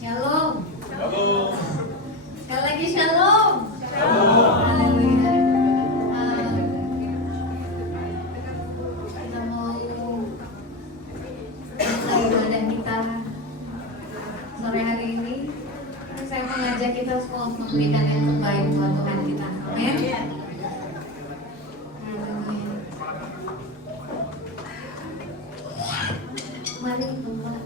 Shalom. Shalom. Sekali lagi shalom. Shalom. Haleluya. Kita mau mulai ibadah kita sore hari ini. Saya mengajak kita semua untuk memberikan yang terbaik buat Tuhan kita. Amin. Haleluya. Mari Bapak.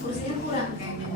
Kursinya kurang kayaknya.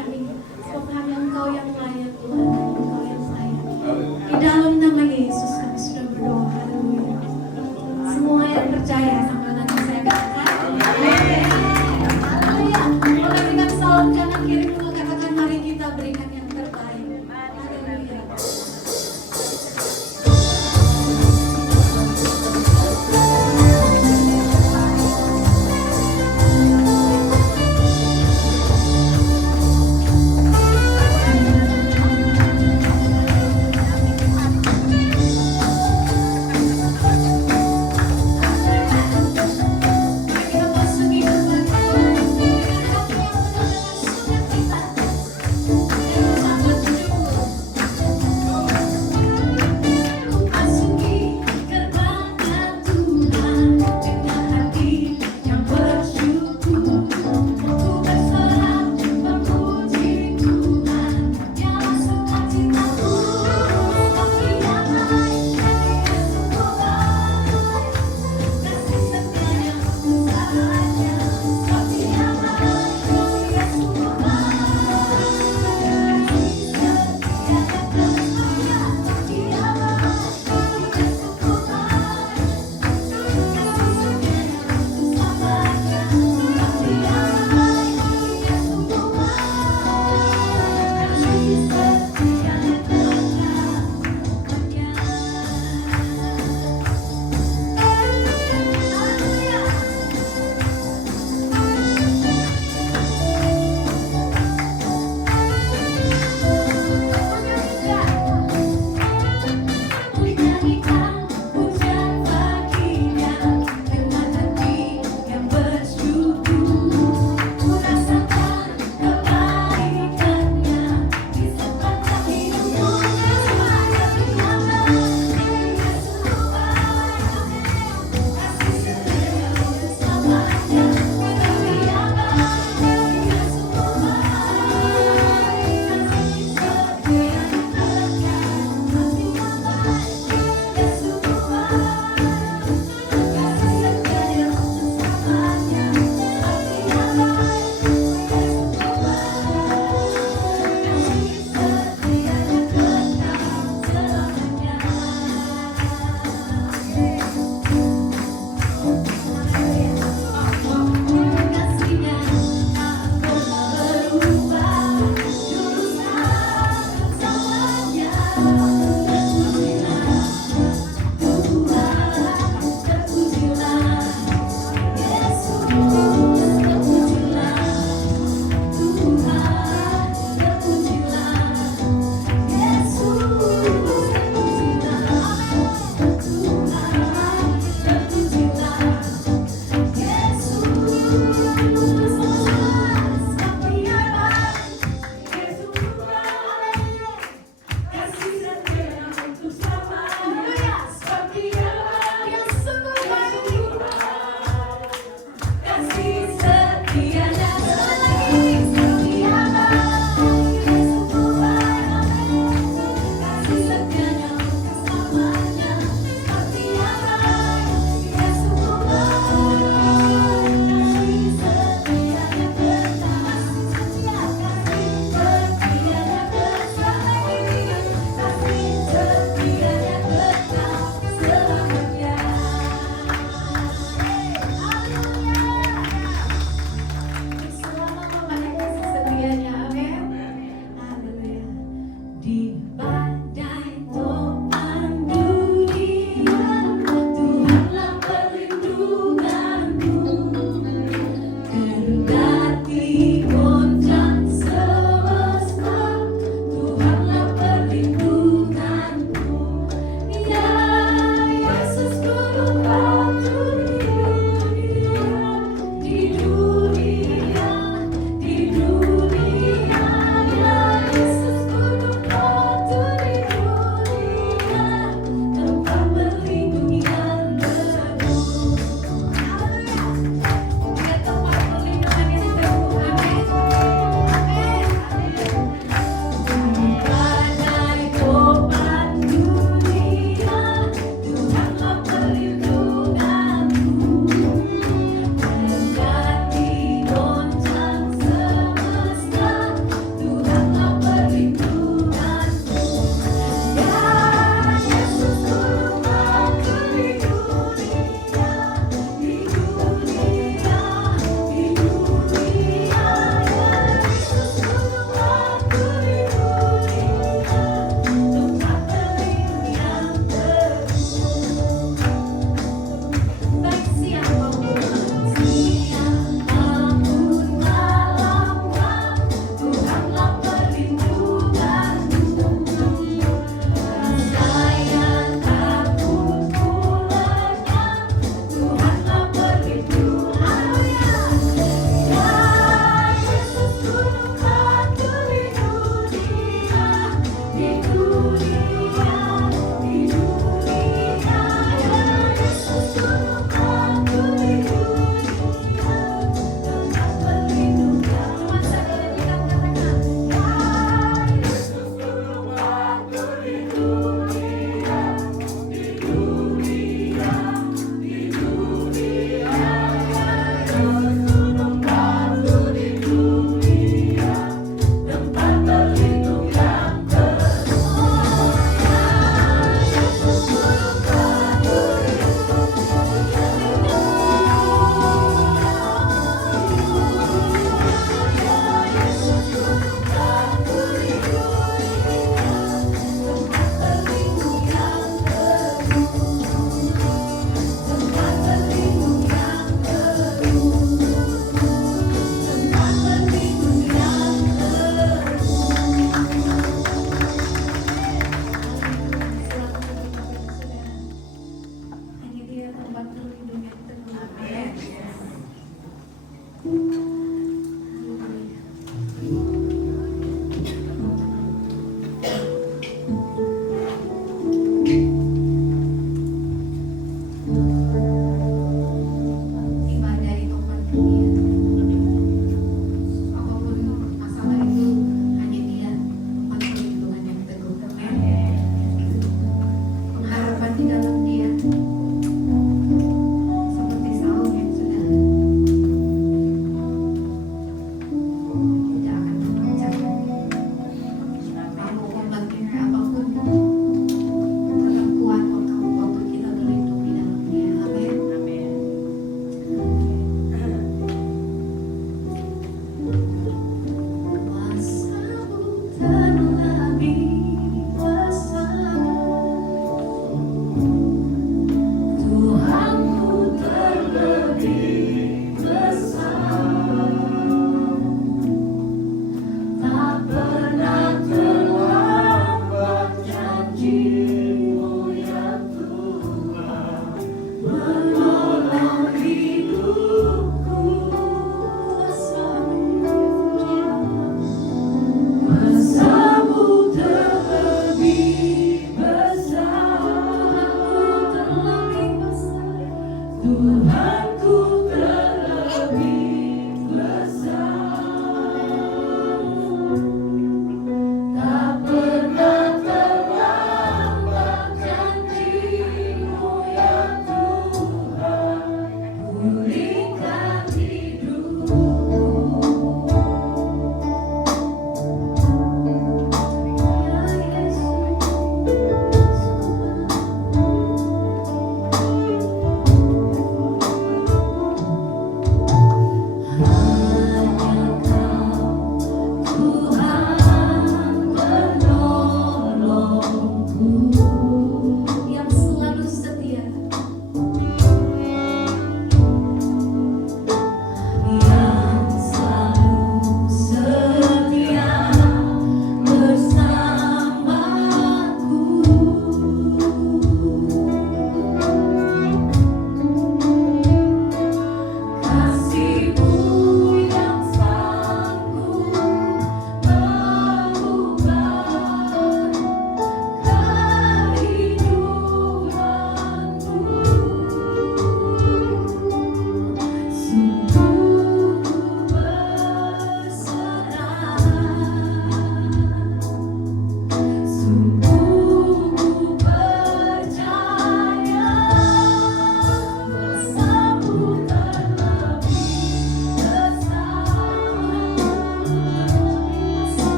kami. Tuhan, Engkau yang layak Tuhan, Engkau yang layak. Di dalam nama Yesus kami sudah berdoa. Haleluya. Semua yang percaya sama nanti saya katakan. Haleluya. Boleh berikan salam kanan kiri dulu, katakan mari kita berikan yang terbaik. Haleluya.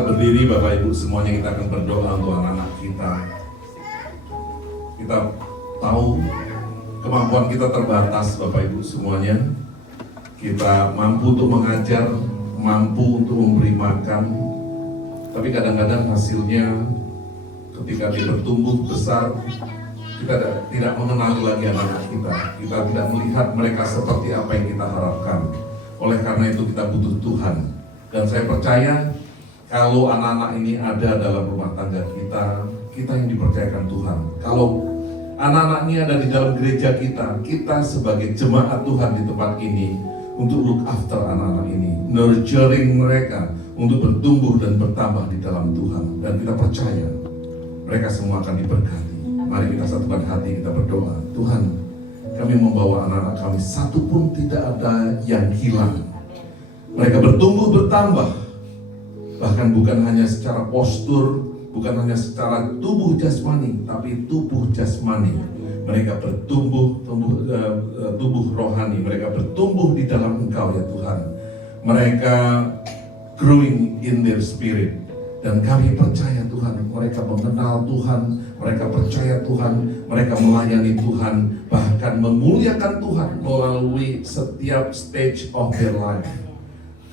tetap berdiri Bapak Ibu semuanya, kita akan berdoa untuk anak-anak kita. Kita tahu kemampuan kita terbatas Bapak Ibu semuanya. Kita mampu untuk mengajar, mampu untuk memberi makan, tapi kadang-kadang hasilnya ketika dia bertumbuh besar, kita tidak mengenali lagi anak-anak kita. Kita tidak melihat mereka seperti apa yang kita harapkan. Oleh karena itu kita butuh Tuhan. Dan saya percaya kalau anak-anak ini ada dalam rumah tangga kita, kita yang dipercayakan Tuhan. Kalau anak-anak ini ada di dalam gereja kita sebagai jemaat Tuhan di tempat ini untuk look after anak-anak ini, nurturing mereka untuk bertumbuh dan bertambah di dalam Tuhan. Dan kita percaya mereka semua akan diberkati. Mari kita satukan hati, kita berdoa. Tuhan, kami membawa anak-anak kami, satu pun tidak ada yang hilang. Mereka bertumbuh bertambah, bahkan bukan hanya secara postur, bukan hanya secara tubuh jasmani, tapi tubuh jasmani. Mereka bertumbuh, tubuh rohani. Mereka bertumbuh di dalam Engkau ya Tuhan. Mereka growing in their spirit. Dan kami percaya Tuhan, mereka mengenal Tuhan, mereka percaya Tuhan, mereka melayani Tuhan, bahkan memuliakan Tuhan melalui setiap stage of their life.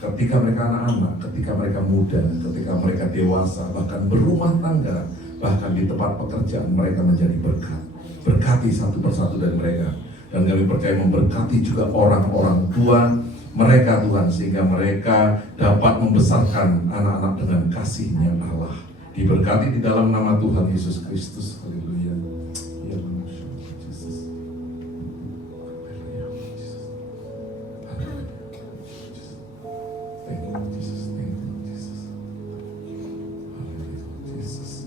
Ketika mereka anak-anak, ketika mereka muda, ketika mereka dewasa, bahkan berumah tangga, bahkan di tempat pekerjaan mereka menjadi berkat. Berkati satu persatu dari mereka. Dan kami percaya memberkati juga orang-orang tua mereka Tuhan, sehingga mereka dapat membesarkan anak-anak dengan kasih-Nya Allah. Diberkati di dalam nama Tuhan Yesus Kristus. Haleluya. Ya Yesus. Thank you Jesus. Thank you Jesus. Haleluya Jesus.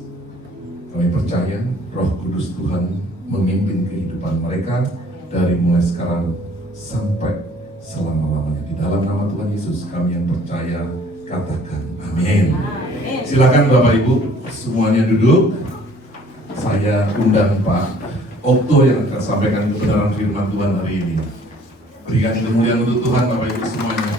Kami percaya Roh Kudus Tuhan memimpin kehidupan mereka dari mulai sekarang sampai selama-lamanya. Di dalam nama Tuhan Yesus kami yang percaya katakan amin. Silakan Bapak Ibu semuanya duduk. Saya undang Pak Okto yang akan sampaikan kebenaran firman Tuhan hari ini. Berikan kemuliaan untuk Tuhan Bapak Ibu semuanya.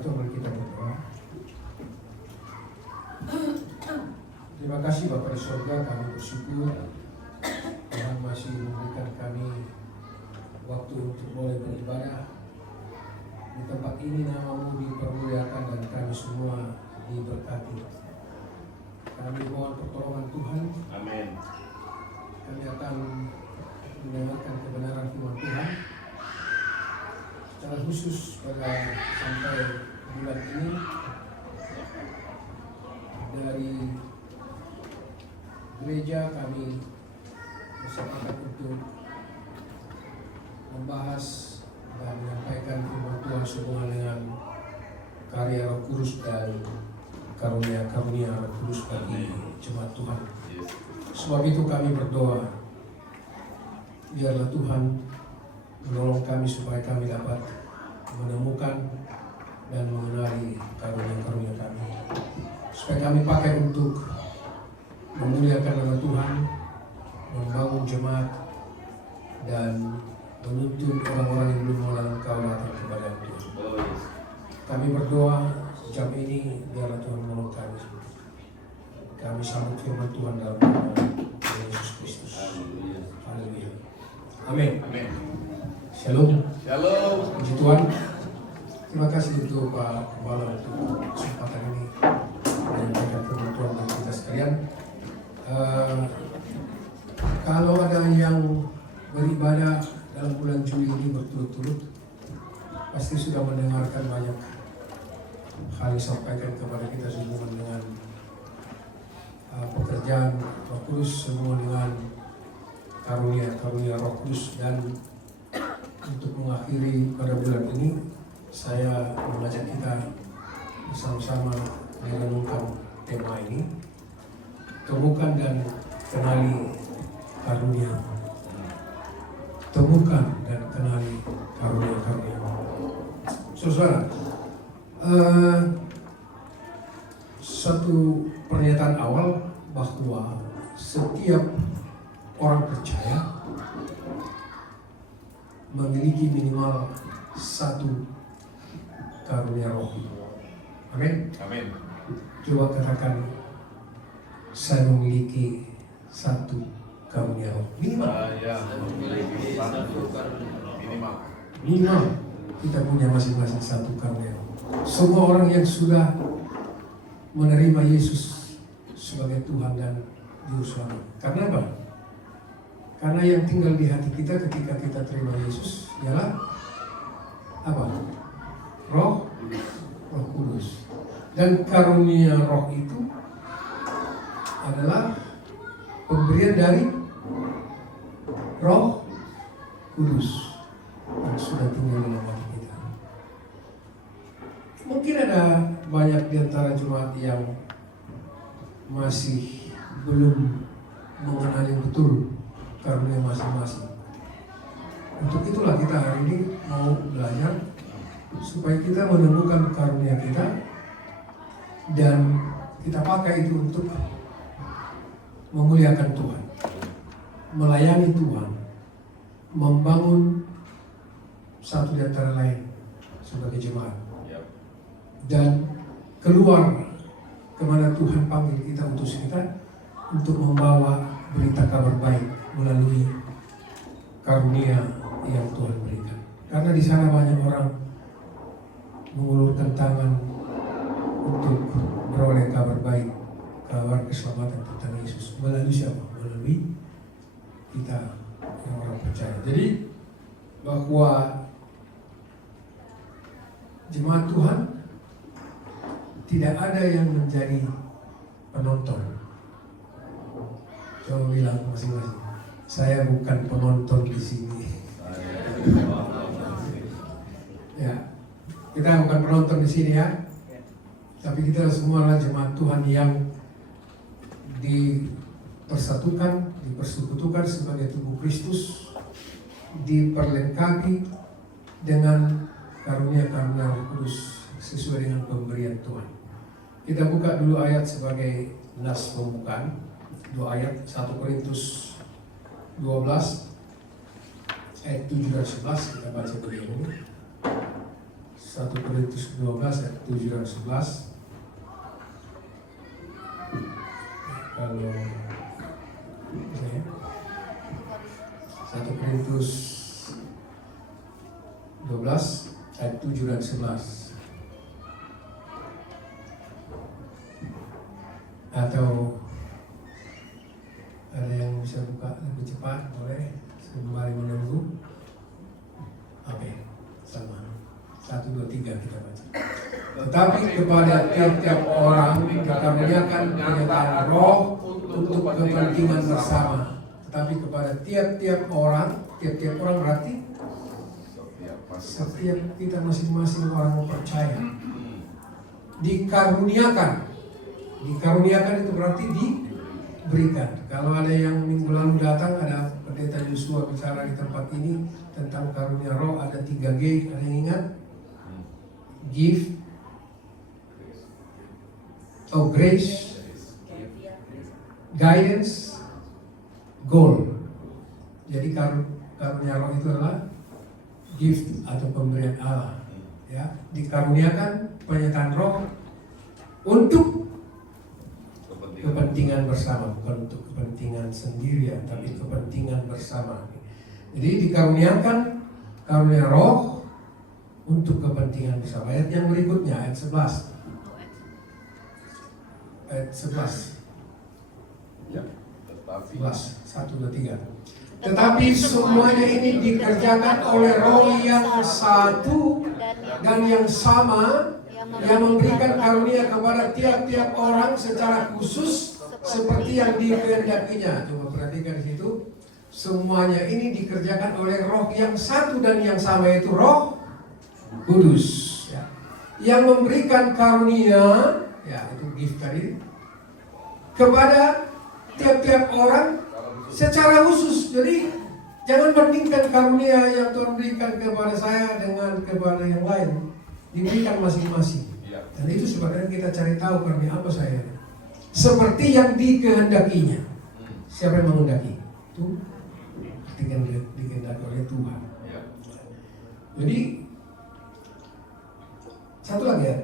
Mari kita berdoa. Terima kasih Bapa di surga, kami bersyukur Tuhan masih memberikan kami waktu untuk boleh beribadah di tempat ini. Nama-Mu dipermuliakan dan kami semua diberkati. Kami mohon pertolongan Tuhan. Amin. Kami akan mendengarkan kebenaran firman Tuhan secara khusus pada sampai bulan ini dari gereja. Kami bersepakat untuk membahas dan menyampaikan firman Tuhan sehubungan dengan karya Roh Kudus dan karunia-karunia Roh Kudus bagi jemaat Tuhan. Sebab itu kami berdoa, biarlah Tuhan menolong kami supaya kami dapat menemukan dan mengenali karunia-karunia kami, supaya kami pakai untuk memuliakan nama Tuhan, membangun jemaat, dan menuntun orang-orang yang belum mengenal Engkau datang kepada Tuhan. Kami berdoa jam ini, biarlah Tuhan menolong kami. Kami sambut firman Tuhan dalam nama Yesus Kristus. Haleluya. Amin. Amin. Shalom. Shalom. Puji Tuhan. Terima kasih untuk Pak Kepala untuk kesempatan ini menyampaikan firman Tuhan bagi kita sekalian. Kalau ada yang beribadah dalam bulan Juli ini berturut-turut, pasti sudah mendengarkan banyak hal disampaikan kepada kita sehubungan dengan pekerjaan Roh Kudus, sehubungan dengan karunia Roh Kudus. Dan untuk mengakhiri pada bulan ini, saya mengajak kita bersama-sama merenungkan tema ini, temukan dan kenali karunia. temukan dan kenali karunia-karunia. Saudara, satu pernyataan awal bahwa setiap orang percaya memiliki minimal satu karunia roh. Amin. Amin. Coba katakan, saya memiliki satu karunia roh. Minimal. Saya memiliki satu minimal. Minimal kita punya masing-masing satu karunia roh. Semua orang yang sudah menerima Yesus sebagai Tuhan dan Juru Selamat. Karena apa? Karena yang tinggal di hati kita ketika kita terima Yesus ialah apa? Roh Kudus. Dan karunia roh itu adalah pemberian dari Roh Kudus yang sudah tinggal dalam hati kita. Mungkin ada banyak di antara jemaat yang masih belum mengenali betul karunia masing-masing. Untuk itulah kita hari ini mau belajar supaya kita menemukan karunia kita dan kita pakai itu untuk memuliakan Tuhan, melayani Tuhan, membangun satu di antara lain sebagai jemaat, dan keluar kemana Tuhan panggil kita untuk membawa berita kabar baik melalui karunia yang Tuhan berikan. Karena di sana banyak orang mengulurkan tangan untuk beroleh kabar baik, kabar keselamatan tentang Yesus. Melalui siapa? Melalui kita yang orang percaya. Jadi bahwa jemaat Tuhan tidak ada yang menjadi penonton. Coba bilang masing-masing, saya bukan penonton di sini. Ya, kita bukan penonton di sini ya. Tapi kita semua adalah jemaat Tuhan yang dipersatukan, dipersekutukan sebagai tubuh Kristus, diperlengkapi dengan karunia-karunia Roh Kudus sesuai dengan pemberian Tuhan. Kita buka dulu ayat sebagai nas pembukaan. Dua ayat, 1 Korintus 12 ayat 7 dan 11, kita baca begini. 1 Korintus 12 ayat 7 dan 11. Kalau 1 Korintus 12 ayat 7 dan 11. Atau ada yang bisa buka lebih cepat, boleh sembari menunggu. Oke, sama 1, 2, 3 kita baca. Tetapi kepada tiap-tiap orang dikaruniakan penyertaan roh untuk kepentingan bersama. Tetapi kepada tiap-tiap orang berarti setiap kita masing-masing orang percaya dikaruniakan. Dikaruniakan itu berarti diberikan. Kalau ada yang minggu lalu datang, ada pendeta Yosua bicara di tempat ini tentang karunia roh, ada 3G, ada yang ingat? Give, grace, guidance, goal. Jadi karunia roh itu adalah gift atau pemberian Allah. Ya, dikaruniakan penyertaan roh untuk kepentingan bersama, bukan untuk kepentingan sendirian, tapi kepentingan bersama. Jadi dikaruniakan karunia roh untuk kepentingan bersama. Ayat yang berikutnya, ayat 11. Ayat 11. Ya, tetapi 1, 2, 3. Tetapi semuanya ini dikerjakan oleh roh yang satu dan yang sama, yang memberikan karunia kepada tiap-tiap orang secara khusus seperti yang dikehendakinya. Coba perhatikan di situ. Semuanya ini dikerjakan oleh roh yang satu dan yang sama, yaitu Roh Kudus. Ya. Yang memberikan karunia, ya itu gift tadi, kepada tiap-tiap orang secara khusus. Jadi Jangan bandingkan karunia yang Tuhan berikan kepada saya dengan kepada yang lain. Diberikan masing-masing. Dan itu sebenarnya kita cari tahu karunia apa saya. Seperti yang dikehendakinya. Siapa yang menghendaki? Itu dikehendaki oleh Tuhan. Jadi satu lagi ya.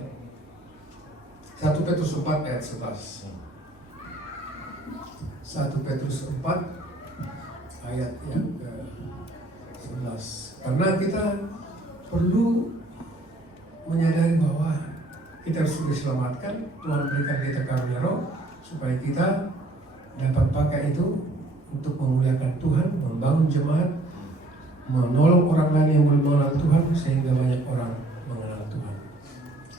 1 Petrus 4 ayat 11. 1 Petrus 4 ayat yang ke-11. Karena kita perlu menyadari bahwa kita harus diselamatkan. Tuhan berikan kita karunia roh supaya kita dapat pakai itu untuk memuliakan Tuhan, membangun jemaat, menolong orang lain yang belum mengenal Tuhan sehingga banyak orang mengenal Tuhan.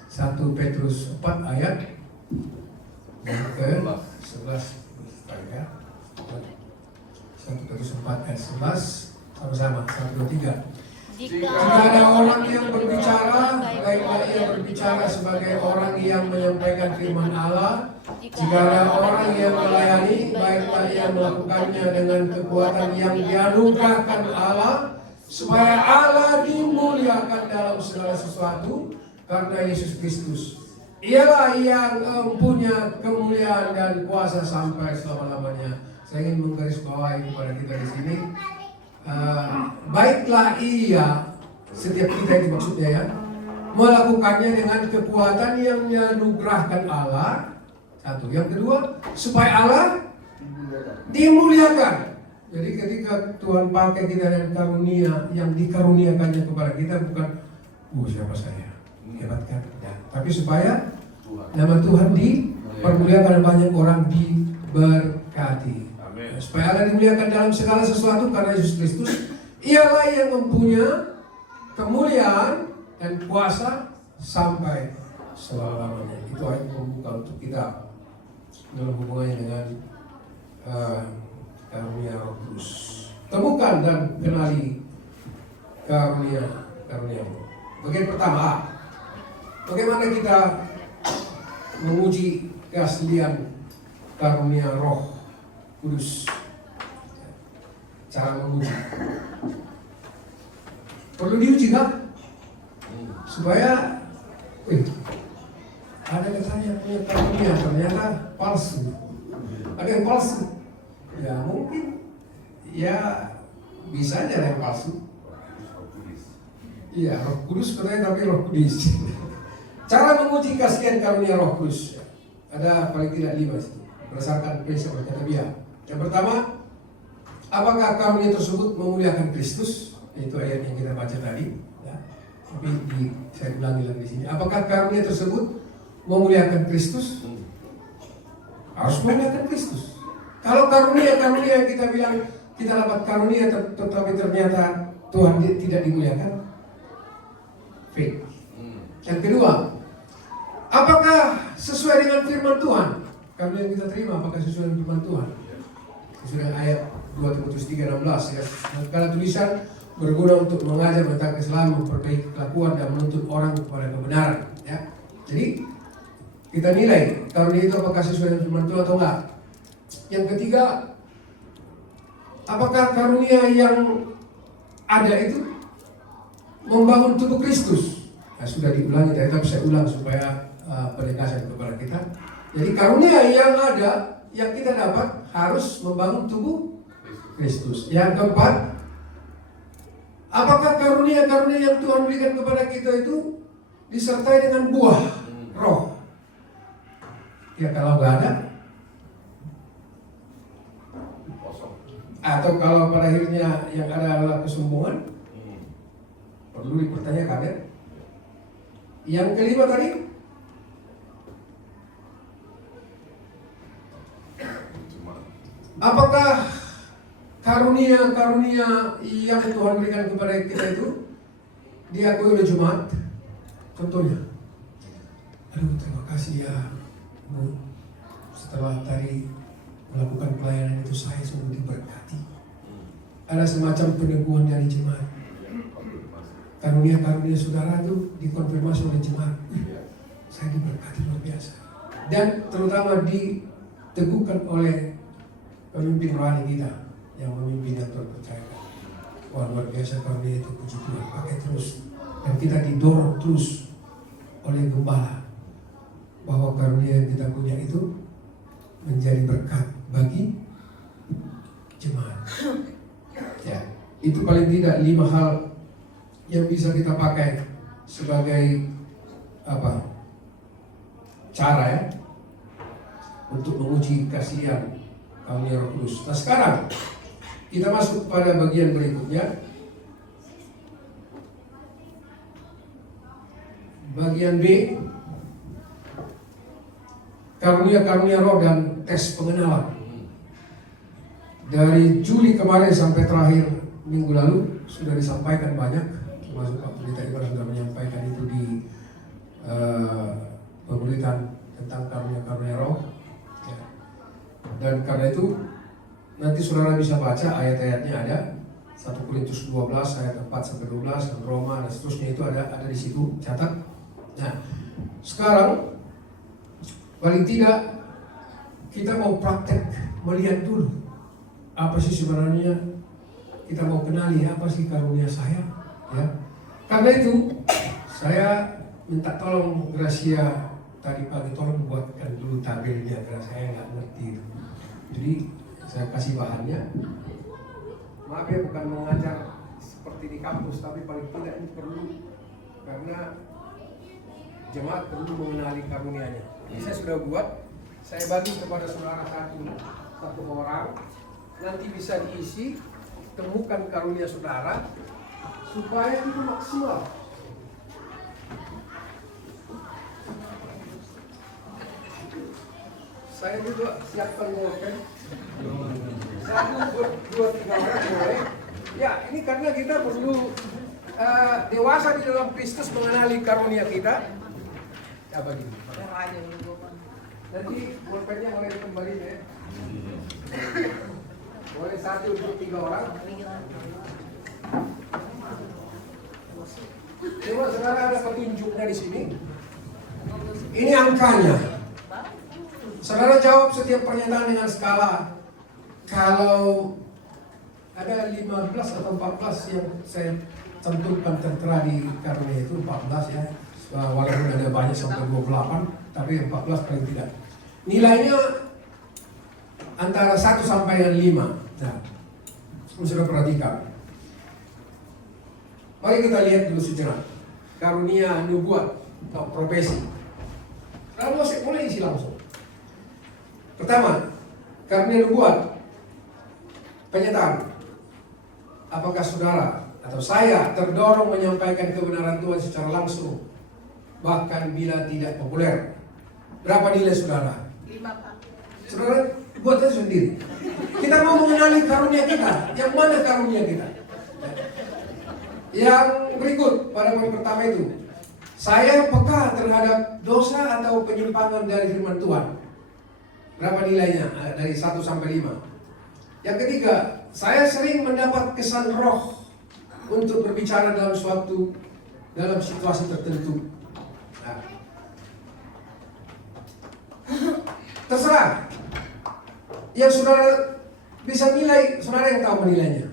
1 Petrus 4 ayat yang ke-11. 1 Petrus 4 ayat 11 sama-sama 1, 2, 3. Jika ada orang yang berbicara, baiklah ia berbicara sebagai orang yang menyampaikan firman Allah. Jika ada orang yang melayani, baiklah ia melakukannya dengan kekuatan yang dianugerahkan Allah, supaya Allah dimuliakan dalam segala sesuatu karena Yesus Kristus. Ialah yang punya kemuliaan dan kuasa sampai selama-lamanya. Saya ingin menggarisbawahi kepada kita di sini. Baiklah ia, setiap kita itu maksudnya ya, melakukannya dengan kekuatan yang dianugerahkan Allah. Satu, yang kedua, supaya Allah dimuliakan. Jadi ketika Tuhan pakai kita dengan karunia yang dikaruniakannya kepada kita, bukan siapa saya, hebat kan? Ya. Tapi supaya nama Tuhan dipermuliakan, banyak orang diberkati. Supaya Allah dimuliakan dalam segala sesuatu karena Yesus Kristus. Ialah yang mempunyai kemuliaan dan kuasa sampai selama-lamanya. Itu ayat membuka untuk kita dalam hubungannya dengan karunia Roh Kudus. Temukan dan kenali karunia. Bagian pertama, bagaimana kita menguji keaslian karunia Roh Kudus. Cara menguji. Perlu diuji kan? Supaya ada katanya punya karunia ternyata palsu. Ada yang palsu. Ya mungkin ya bisa aja ada yang palsu. Iya, Roh Kudus katanya, tapi Roh Kudus. Cara menguji keaslian karunia Roh Kudus. Ada paling tidak 5 sih. Berdasarkan prinsip berkata. Yang pertama, apakah karunia tersebut memuliakan Kristus? Itu ayat yang kita baca tadi. Ya. Tapi saya ulangi lagi di sini. Apakah karunia tersebut memuliakan Kristus? Harus memuliakan Kristus. Kalau karunia yang kita bilang kita dapat karunia, tetapi ternyata Tuhan tidak dimuliakan, fake. Yang kedua, apakah sesuai dengan firman Tuhan? Karunia yang kita terima apakah sesuai dengan firman Tuhan? Sesuai dengan ayat 2 Timotius 3:16 ya. Karena tulisan berguna untuk mengajar tentang kesalahan, memperbaiki kelakuan dan menuntut orang kepada kebenaran. Ya. Jadi kita nilai karunia itu apakah sesuai dengan firman Tuhan atau enggak. Yang ketiga, apakah karunia yang ada itu membangun tubuh Kristus? Nah, sudah diulangi tadi, tapi saya ulang supaya penegasan kepada kita. Jadi karunia yang ada, yang kita dapat harus membangun tubuh Kristus. Yang keempat, apakah karunia yang Tuhan berikan kepada kita itu disertai dengan buah roh? Ya kalau nggak ada, atau kalau pada akhirnya yang ada adalah kesombongan, perlu dipertanyakan ya. Yang kelima tadi, apakah karunia yang Tuhan berikan kepada kita itu diakui oleh jemaat? Contohnya, terima kasih ya Bu, setelah tadi melakukan pelayanan itu saya sungguh diberkati. Ada semacam peneguhan dari jemaat. Karunia saudara itu dikonfirmasi oleh jemaat. Saya diberkati luar biasa. Dan terutama diteguhkan oleh pemimpin rohani kita yang memimpin yang Tuhan percayakan. Wah, luar biasa karunia itu, puji Tuhan, pakai terus. Dan kita didorong terus oleh gembala bahwa karunia yang kita punya itu menjadi berkat bagi jemaat. Ya, itu paling tidak 5 hal yang bisa kita pakai sebagai cara ya untuk menguji kasihan karunia Roh Kudus. Nah, sekarang kita masuk pada bagian berikutnya. Bagian B, karunia-karunia roh dan tes pengenalan. Dari Juli kemarin sampai terakhir minggu lalu sudah disampaikan banyak, termasuk Pak Pendeta Iwan sudah menyampaikan itu di pemberitaan tentang karunia-karunia roh. Ya. Dan karena itu nanti saudara bisa baca ayat-ayatnya ada 1 Korintus 12 ayat 4 sampai 12 dan Roma dan seterusnya itu ada di situ, catat. Nah, sekarang paling tidak kita mau praktek melihat dulu apa sih sebenarnya kita mau kenali apa sih karunia saya, ya. Karena itu saya minta tolong Gracia tadi pagi tolong buatkan dulu tabelnya karena saya nggak ngerti itu. Jadi saya kasih bahannya. Maaf ya bukan mengajar seperti di kampus tapi paling tidak ini perlu karena jemaat perlu mengenali karunia-Nya. Ini saya sudah buat, saya bagi kepada saudara satu orang, nanti bisa diisi, temukan karunia saudara, supaya itu maksimal. Saya juga siapkan bolpen. 1, 2, 3 orang boleh. Ya, ini karena kita perlu dewasa di dalam Kristus mengenali karunia kita. Apa gitu? Nanti bolpennya boleh kembali ya. Boleh 1 untuk 3 orang. Coba sekarang ada petunjuknya di sini. Ini angkanya. Saudara jawab setiap pernyataan dengan skala. Kalau ada 15 atau 14 yang saya tentukan tertera di karunia itu 14 ya. Walaupun ada banyak sampai 28, tapi 14 paling tidak. Nilainya antara 1 sampai 5. Nah, sudah perhatikan. Mari kita lihat dulu sejenak. Karunia nubuat atau profesi. Lalu boleh isi langsung. Pertama, karunia nubuat, penyataan. Apakah saudara atau saya terdorong menyampaikan kebenaran Tuhan secara langsung, bahkan bila tidak populer? Berapa nilai saudara? 5, Pak. Saudara buat aja sendiri. Kita mau mengenali karunia kita. Yang mana karunia kita? Yang berikut pada poin pertama itu, saya peka terhadap dosa atau penyimpangan dari firman Tuhan. Berapa nilainya? Dari 1 sampai 5. Yang ketiga, saya sering mendapat kesan roh untuk berbicara dalam situasi tertentu. Nah, terserah. Yang saudara bisa nilai, saudara yang tahu menilainya.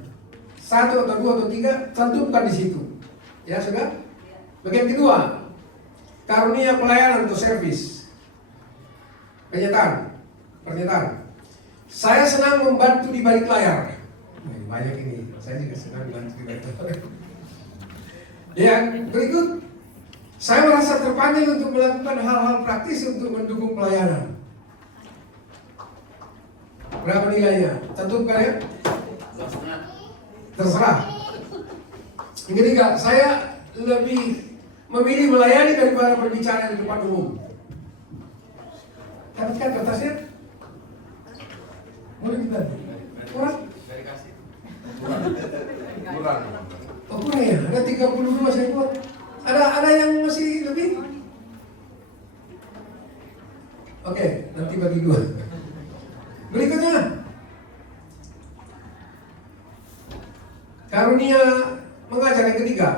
1 atau 2 atau 3, tentukan di situ. Ya sudah. Bagian kedua, karunia pelayanan atau servis. Pernyataan. Saya senang membantu di balik layar. Banyak ini. Saya juga senang membantu di balik layar. Yang berikut, saya merasa terpanggil untuk melakukan hal-hal praktis untuk mendukung pelayanan. Berapa nilainya? Tentukan ya. Terserah. Yang ketiga, saya lebih memilih melayani daripada berbicara di depan umum. Dapatkan kertasnya? Boleh kita? Kurang? Kurang. Oh kurang ya? Ada 32 saya buat. Ada yang masih lebih? Oke, nanti bagi 2. Berikutnya, karunia mengajar yang ketiga.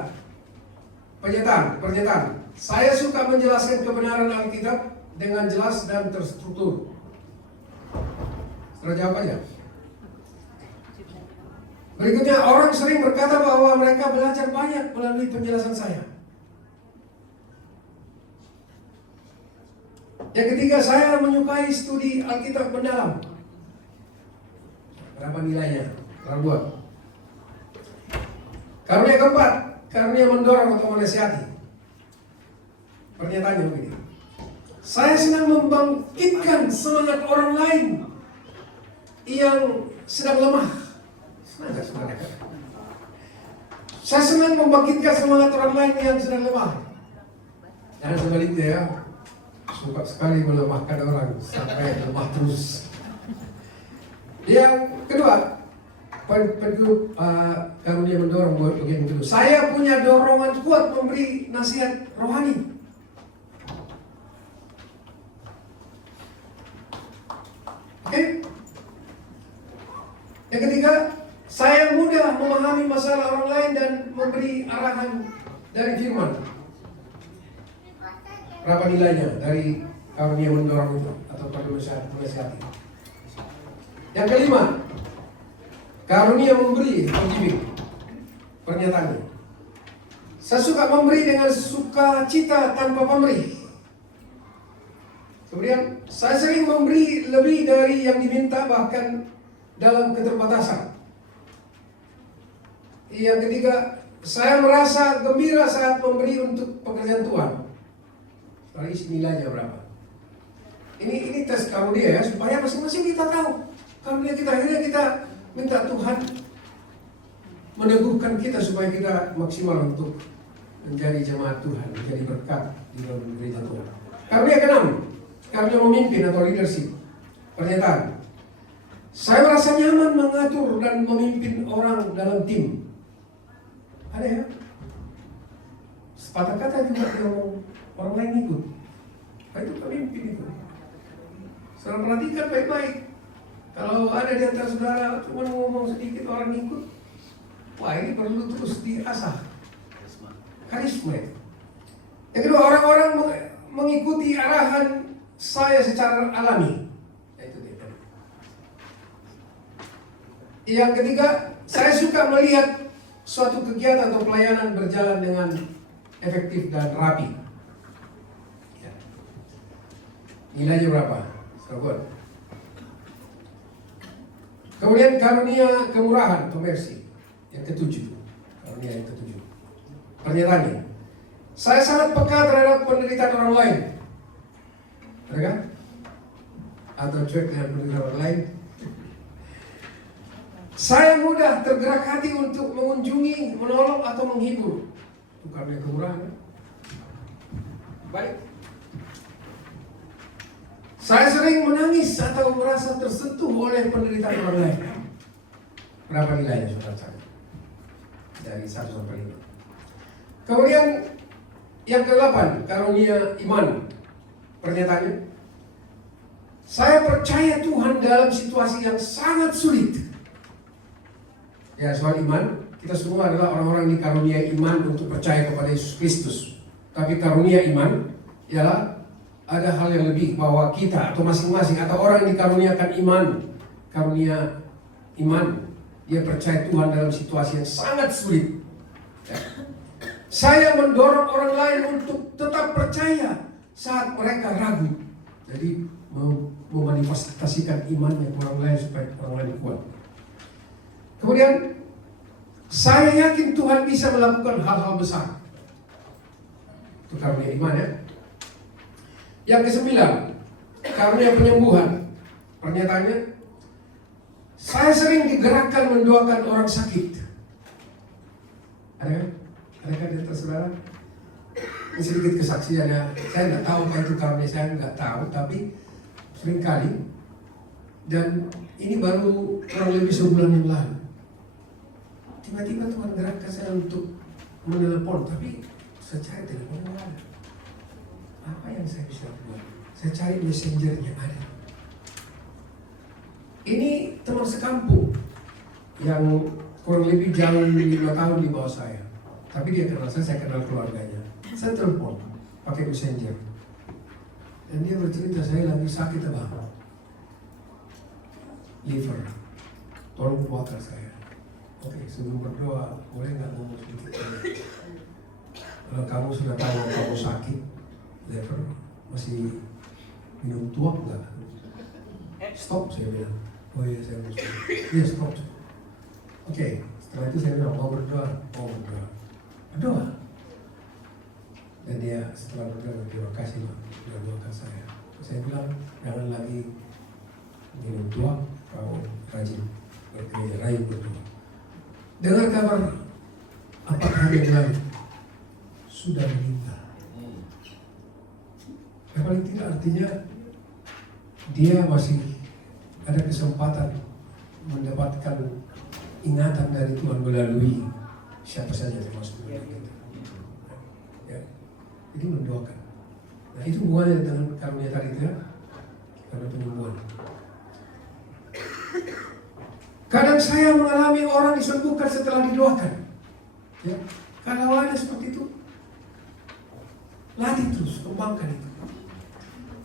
Pernyataan. Saya suka menjelaskan kebenaran Alkitab dengan jelas dan terstruktur. Saudara jawab aja. Berikutnya, orang sering berkata bahwa mereka belajar banyak melalui penjelasan saya. Yang ketiga, saya menyukai studi Alkitab mendalam. Berapa nilainya? Orang buat. Karunia keempat, karunia mendorong atau menasihati. Pernyataannya begini. Saya senang membangkitkan semangat orang lain yang sedang lemah. Saya senang membangkitkan semangat orang lain yang sedang lemah. Jangan sebaliknya ya. Suka sekali melemahkan orang sampai lemah terus. Yang kedua, karunia mendorong bagian kedua. Saya punya dorongan kuat memberi nasihat rohani. Oke? Yang ketiga, saya mudah memahami masalah orang lain dan memberi arahan dari firman. Berapa nilainya dari karunia mendorong itu atau menasihati? Yang kelima, karunia memberi forgiving. Pernyataannya, saya suka memberi dengan sukacita tanpa pamrih. Kemudian, saya sering memberi lebih dari yang diminta bahkan dalam keterbatasan. Yang ketiga, saya merasa gembira saat memberi untuk pekerjaan Tuhan. Dari isi nilainya berapa? Ini tes karunia ya, supaya masing-masing kita tahu karunia kita. Akhirnya kita minta Tuhan meneguhkan kita supaya kita maksimal untuk menjadi jemaat Tuhan, menjadi berkat di dalam gereja Tuhan. Karunia keenam, karunia memimpin atau leadership. Pernyataan, saya merasa nyaman mengatur dan memimpin orang dalam tim. Ada ya? Sepatah kata juga dia ngomong, orang lain ikut. Nah, itu pemimpin itu. Saudara perhatikan baik-baik. Kalau ada di antara saudara cuma ngomong sedikit orang ikut, wah ini perlu terus diasah. Karisma. Yang kedua, orang-orang mengikuti arahan saya secara alami. Itu dia. Yang ketiga, saya suka melihat suatu kegiatan atau pelayanan berjalan dengan efektif dan rapi. Ya. Nilainya berapa? Sahabat. Kemudian karunia kemurahan atau mercy. Yang ketujuh. Karunia yang ketujuh. Pernyataannya, saya sangat peka terhadap penderitaan orang lain. Ada kan? Atau cuek dengan penderitaan orang lain. Saya mudah tergerak hati untuk mengunjungi, menolong atau menghibur. Itu karunia kemurahan. Baik. Saya sering menangis atau merasa tersentuh oleh penderitaan orang lain. Berapa nilainya saudara saya? Dari 1 sampai 5. Kemudian yang ke-8, karunia iman. Pernyataannya, saya percaya Tuhan dalam situasi yang sangat sulit. Ya, soal iman, kita semua adalah orang-orang yang dikarunia iman untuk percaya kepada Yesus Kristus. Tapi karunia iman ialah ada hal yang lebih, bahwa kita atau masing-masing atau orang yang dikaruniakan iman, karunia iman, dia percaya Tuhan dalam situasi yang sangat sulit. Ya. Saya mendorong orang lain untuk tetap percaya saat mereka ragu. Jadi memanifestasikan imannya ke orang lain supaya orang lain kuat. Kemudian, saya yakin Tuhan bisa melakukan hal-hal besar. Itu karunia iman ya. Yang ke-9, karunia penyembuhan. Pernyataannya, saya sering digerakkan mendoakan orang sakit. Ada kan? Adakah di antara saudara? Ini sedikit kesaksiannya. Saya nggak tahu apa itu karunia, saya nggak tahu, tapi seringkali, dan ini baru kurang lebih sebulan yang lalu, tiba-tiba Tuhan gerakkan saya untuk menelepon, tapi saya cari teleponnya nggak ada. Apa yang saya bisa buat? Saya cari messengernya ada. Ini teman sekampung yang kurang lebih jauh 5 tahun di bawah saya. Tapi dia kenal saya kenal keluarganya. Saya telepon pakai messenger. Dan dia bercerita, saya lagi sakit abang. Liver. Tolong keluarkan saya. Oke, sebelum berdoa, boleh nggak ngomong sedikit? Kalau kamu sudah tahu kamu sakit, lever, masih minum tuak nggak? Stop, saya bilang. Oh iya, saya mau stop. Iya, stop. Oke, setelah itu saya bilang, mau berdoa? Mau berdoa. Berdoa. Dan dia setelah berdoa, terima kasih Pak, sudah doakan saya. Saya bilang, jangan lagi minum tuak, kau rajin bergereja, rajin berdoa. Dengar kabar, apakah dia bilang sudah meninggal? Yang paling tidak artinya dia masih ada kesempatan mendapatkan ingatan dari Tuhan melalui siapa saja termasuk kita. Ya. Jadi mendoakan. Nah itu hubungannya dengan karunia tadi ya, karena penyembuhan. Kadang saya mengalami orang disembuhkan setelah didoakan. Ya. Kalau ada seperti itu, latih terus, kembangkan itu.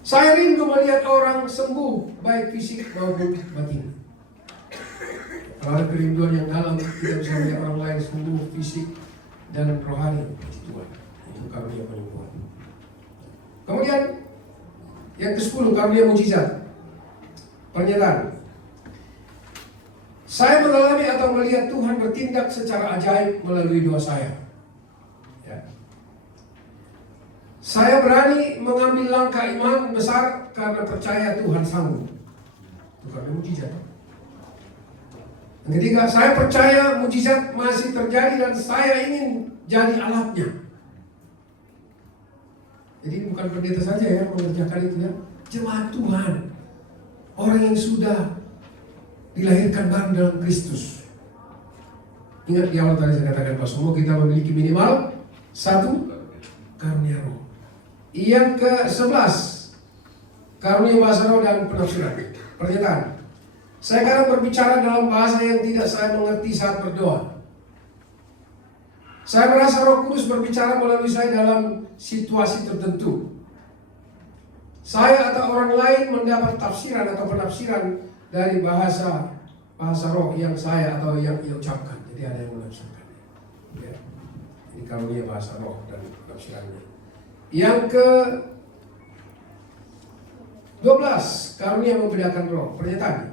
Saya rindu melihat orang sembuh, baik fisik maupun batin. Kalau ada kerinduan yang dalam, kita bisa melihat orang lain sembuh fisik dan rohani. Tuhan, itu karunia penyembuhan. Kemudian yang ke-10, karunia mujizat. Pernyataan. Saya mengalami atau melihat Tuhan bertindak secara ajaib melalui doa saya. Ya. Saya berani mengambil langkah iman besar karena percaya Tuhan sanggup. Itu karena mujizat. Yang ketiga, saya percaya mujizat masih terjadi dan saya ingin jadi alatnya. Jadi bukan pendeta saja ya mengerjakan itu ya, jemaat Tuhan, orang yang sudah dilahirkan baru dalam Kristus. Ingat di awal tadi saya katakan bahwa semua kita memiliki minimal 1 karunia roh. Yang ke-11, karunia bahasa roh dan penafsiran. Pernyataan. Saya kadang berbicara dalam bahasa yang tidak saya mengerti saat berdoa. Saya merasa Roh Kudus berbicara melalui saya dalam situasi tertentu. Saya atau orang lain mendapat tafsiran atau penafsiran dari bahasa roh yang saya atau yang ia ucapkan. Jadi ada yang menafsirkan. Ya. Ini karunia bahasa roh dan penafsirannya. Yang ke-12, karunia membedakan roh. Pernyataan.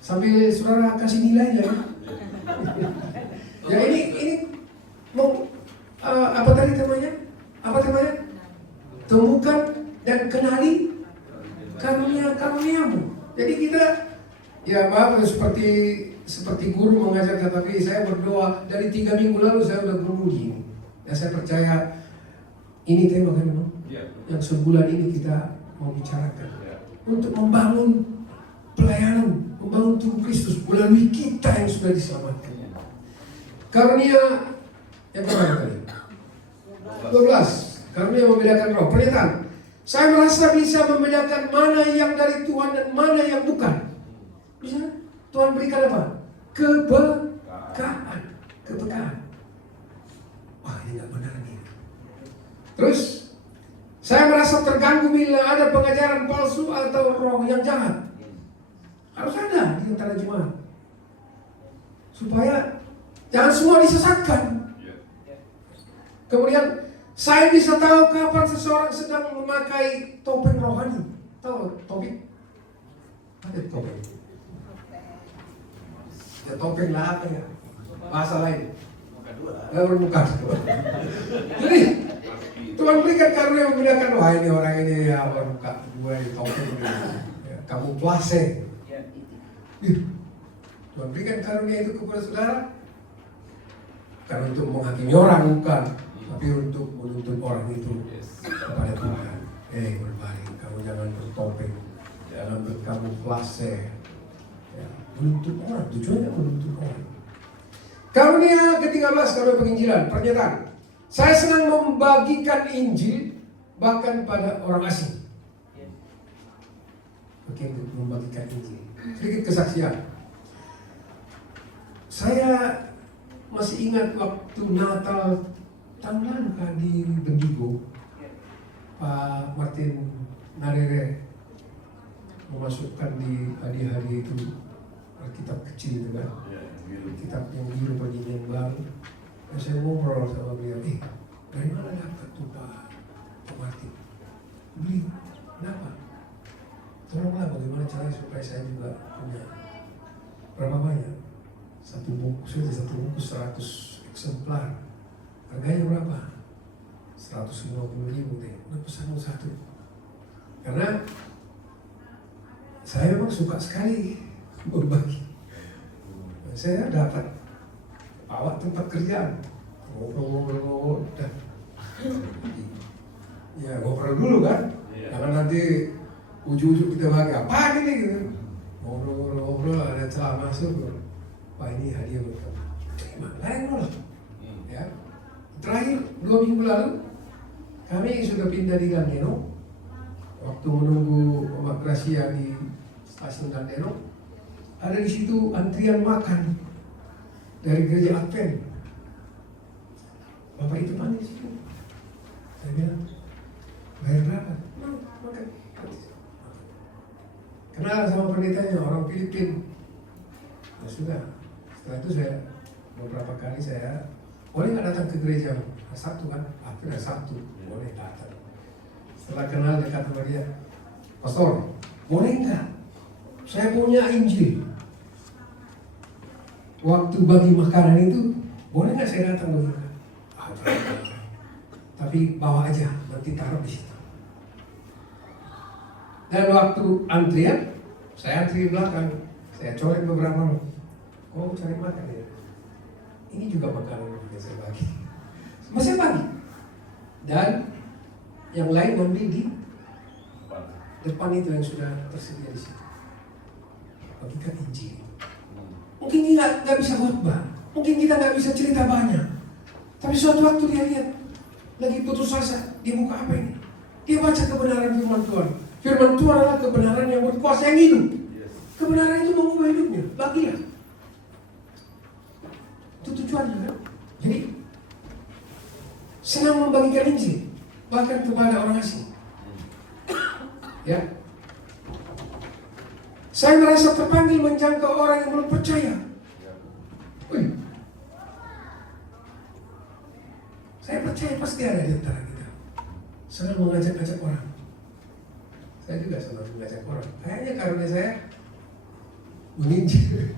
Sambil saudara kasih nilainya. Ya ini apa tadi temanya? Apa temanya? Temukan dan kenali karunia-karuniamu. Jadi kita ya maaf seperti guru mengajarkan, tapi saya berdoa dari 3 minggu lalu saya sudah beruji. Dan saya percaya ini tema kan yang sebulan ini kita mau bicarakan untuk membangun pelayanan, membangun tubuh Kristus melalui kita yang sudah diselamatkan. Karunia yang pertama tadi 12, karunia membedakan roh. Pernyataan. Saya merasa bisa membedakan mana yang dari Tuhan dan mana yang bukan. Bisa Tuhan berikan apa? Kepekaan. Wah ini gak benar nih. Terus saya merasa terganggu bila ada pengajaran palsu atau roh yang jahat. Harus ada di antara jemaat supaya jangan semua disesatkan. Kemudian saya bisa tahu kapan seseorang sedang memakai topeng rohani. Tahu topeng? Ada topeng. Ya topeng lah apa ya? Bahasa lain. Bermuka. Jadi Tuhan berikan karunia membedakan, wah ini orang ini ya bermuka, gue di topeng ini. Ya, kamuflase. Tuhan berikan karunia itu kepada saudara. Bukan untuk menghakimi orang, bukan, tapi untuk menuntun orang itu kepada Tuhan. Berbaring, kamu jangan bertopeng, jangan berkamuflase. Ya, menuntun orang, tujuannya menuntun orang. Karunia ke-13, karunia penginjilan. Pernyataan. Saya senang membagikan Injil bahkan pada orang asing. Oke, membagikan Injil. Sedikit kesaksian. Saya masih ingat waktu Natal tahun lalu kan di Bendigo, Pak Martin Narere memasukkan di hari-hari itu Alkitab kecil itu kan, kitab yang biru perjanjian baru. Dan saya ngobrol sama beliau, dari mana dapat tuh Pak Martin? Beli, kenapa? Tolonglah bagaimana caranya supaya saya juga punya. Berapa banyak? Satu buku 100 eksemplar. Harganya berapa? 150.000 deh. Udah pesan satu. Karena saya memang suka sekali berbagi. Saya dapat bawa tempat kerjaan, ngobrol-ngobrol, dan ya ngobrol dulu kan, jangan nanti ujung-ujung kita bagi apa ini gitu. Ngobrol-ngobrol ada celah masuk, wah ini hadiah buat kamu. Terima, lain nolak. Ya, terakhir 2 minggu lalu kami sudah pindah di Gandeno. Waktu menunggu Omak Gracia di stasiun Gandeno, ada di situ antrian makan dari gereja Advent. Bapak itu mana di situ? Saya bilang, bayar berapa? Makan. Kenal sama pendetanya, orang Filipin. Ya sudah. Setelah itu saya beberapa kali saya boleh nggak datang ke gereja? Sabtu kan? Akhirnya Sabtu boleh datang. Setelah kenal dekat sama dia, Pastor, boleh nggak? Saya punya Injil. Waktu bagi makanan itu, boleh nggak saya datang dulu? Tapi bawa aja, nanti taruh di situ. Dan waktu antrian, saya antri di belakang, saya colek beberapa orang. Oh, cari makan ya. Ini juga makanan yang saya bagi. Masih bagi. Dan yang lain ambil di depan itu yang sudah tersedia di situ. Bagikan Injil. Mungkin kita nggak bisa khotbah, mungkin kita nggak bisa cerita banyak. Tapi suatu waktu dia lihat, lagi putus asa, dia buka apa ini? Dia baca kebenaran firman Tuhan. Firman Tuhan adalah kebenaran yang berkuasa yang hidup. Kebenaran itu mengubah hidupnya, bagilah. Itu tujuannya kan? Jadi, senang membagikan Injil, bahkan kepada orang asing. Ya, saya merasa terpanggil menjangkau orang yang belum percaya. Wih, saya percaya pasti ada di antara kita. Senang mengajak-ajak orang. Saya juga senang mengajak orang. Kayaknya karena saya menginjil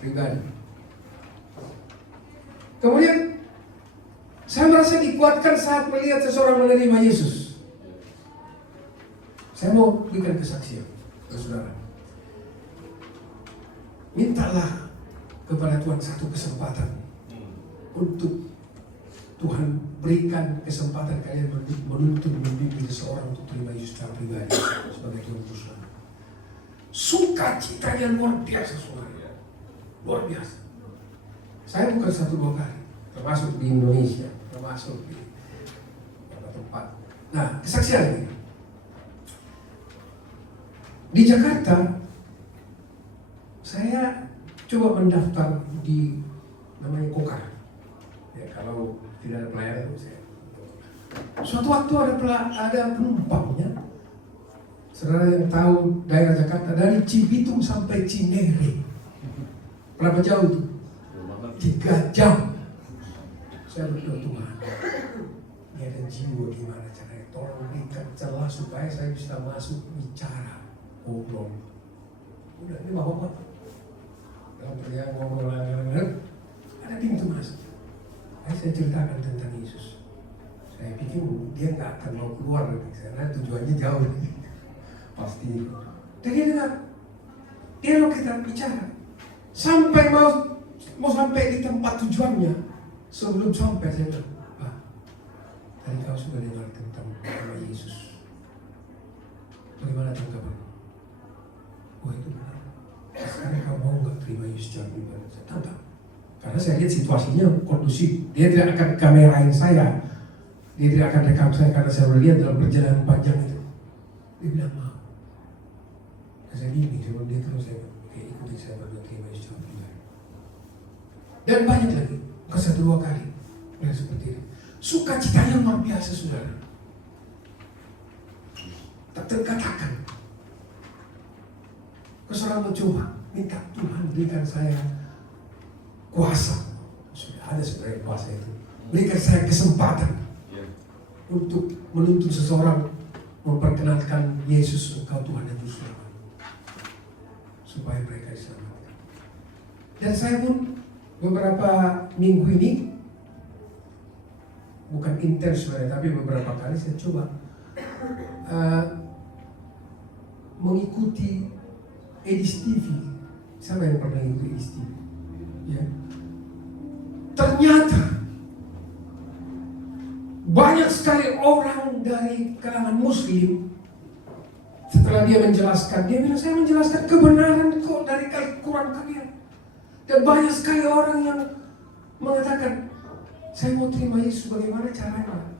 pribadi. Kemudian saya merasa dikuatkan saat melihat seseorang menerima Yesus. Saya mau berikan kesaksian, saudara. Mintalah kepada Tuhan satu kesempatan untuk Tuhan berikan kesempatan kalian menuntun membimbing seseorang untuk terima Yesus secara pribadi sebagai Tuhan Yesus. Sukacitanya luar biasa, saudara. Luar biasa. Saya bukan 1-2 kali, termasuk di Indonesia, termasuk di beberapa tempat. Nah, kesaksian ini di Jakarta, saya coba mendaftar di namanya Kokar. Ya, kalau tidak ada pelayanan, saya. Suatu waktu ada penumpangnya. Saudara yang tahu daerah Jakarta dari Cibitung sampai Cinere, berapa jauh itu? 3 jam. Saya berdoa, Tuhan, ini ada jiwa gimana caranya? Tolong berikan celah supaya saya bisa masuk bicara, ngobrol. Udah, ini bapak dalam perjalanan ngobrol ada pintu masuk. Saya ceritakan tentang Yesus. Saya pikir dia nggak akan mau keluar karena tujuannya jauh. Pasti. Dan dia dengar. Dia lo kita bicara. Sampai mau sampai di tempat tujuannya. Sebelum sampai saya bilang, Pak, tadi kau sudah dengar tentang nama Yesus. Bagaimana tanggapan? Oh itu benar. Sekarang kau mau nggak terima Yesus secara pribadi? Saya tantang. Karena saya lihat situasinya kondusif. Dia tidak akan kamerain saya. Dia tidak akan rekam saya karena saya melihat dalam perjalanan panjang itu. Dia bilang mau. Dan saya bimbing sebelum dia terus saya bilang, oke ikuti saya berdua terima Yesus secara pribadi. Dan banyak lagi. Bukan 1-2 kali. Yang seperti ini. Sukacitanya luar biasa, saudara. Tak terkatakan. Kau seorang mencoba. minta Tuhan berikan saya kuasa. Sudah ada sebenarnya kuasa itu. Berikan saya kesempatan untuk menuntun seseorang memperkenalkan Yesus engkau Tuhan dan Juru Selamat, supaya mereka diselamatkan. Dan saya pun beberapa minggu ini, bukan intens sebenarnya, tapi beberapa kali saya coba mengikuti Edis TV. Siapa yang pernah ikuti Edis TV? Ya. Ternyata banyak sekali orang dari kalangan Muslim, setelah dia menjelaskan, dia bilang, saya menjelaskan kebenaran kok dari Al-Quran kalian. Dan banyak sekali orang yang mengatakan, saya mau terima Yesus, bagaimana caranya?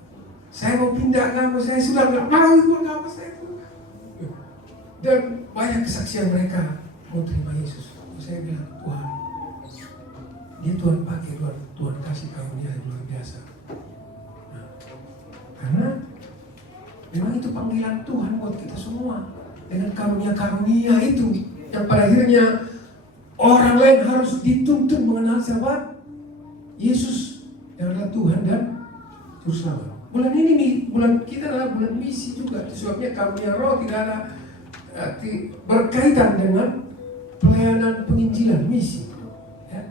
Saya mau pindah agama, saya sudah nggak mau itu agama saya. Dan banyak kesaksian mereka mau terima Yesus. Saya bilang, Tuhan, dia Tuhan pakai, Tuhan kasih karunia yang luar biasa. Nah, karena memang itu panggilan Tuhan buat kita semua. Dengan karunia-karunia itu, yang pada akhirnya orang lain harus dituntun mengenal siapa? Yesus yang adalah Tuhan dan Juru Selamat. Bulan ini, bulan kita adalah bulan misi juga. Sebabnya karunia roh tidak ada berkaitan dengan pelayanan penginjilan, misi. Ya.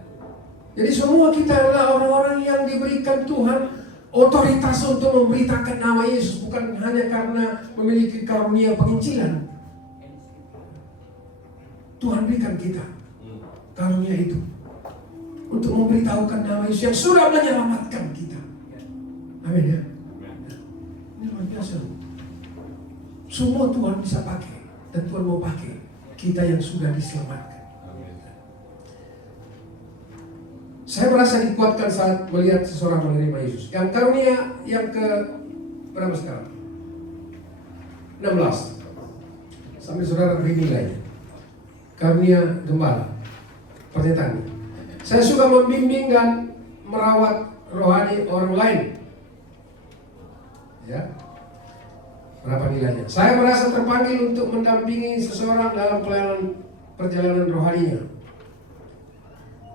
Jadi semua kita adalah orang-orang yang diberikan Tuhan otoritas untuk memberitakan nama Yesus, bukan hanya karena memiliki karunia penginjilan. Tuhan berikan kita karunia itu untuk memberitahukan nama Yesus yang sudah menyelamatkan kita. Amin ya. Ini luar biasa. Semua Tuhan bisa pakai. Dan Tuhan mau pakai kita yang sudah diselamatkan. Saya merasa dikuatkan saat melihat seseorang menerima Yesus. Yang karunia yang ke berapa sekarang? 16. Sambil saudara nilai. Karunia gembala. Pernyataan. Saya suka membimbing dan merawat rohani orang lain. Ya. Berapa nilainya? Saya merasa terpanggil untuk mendampingi seseorang dalam perjalanan rohaninya.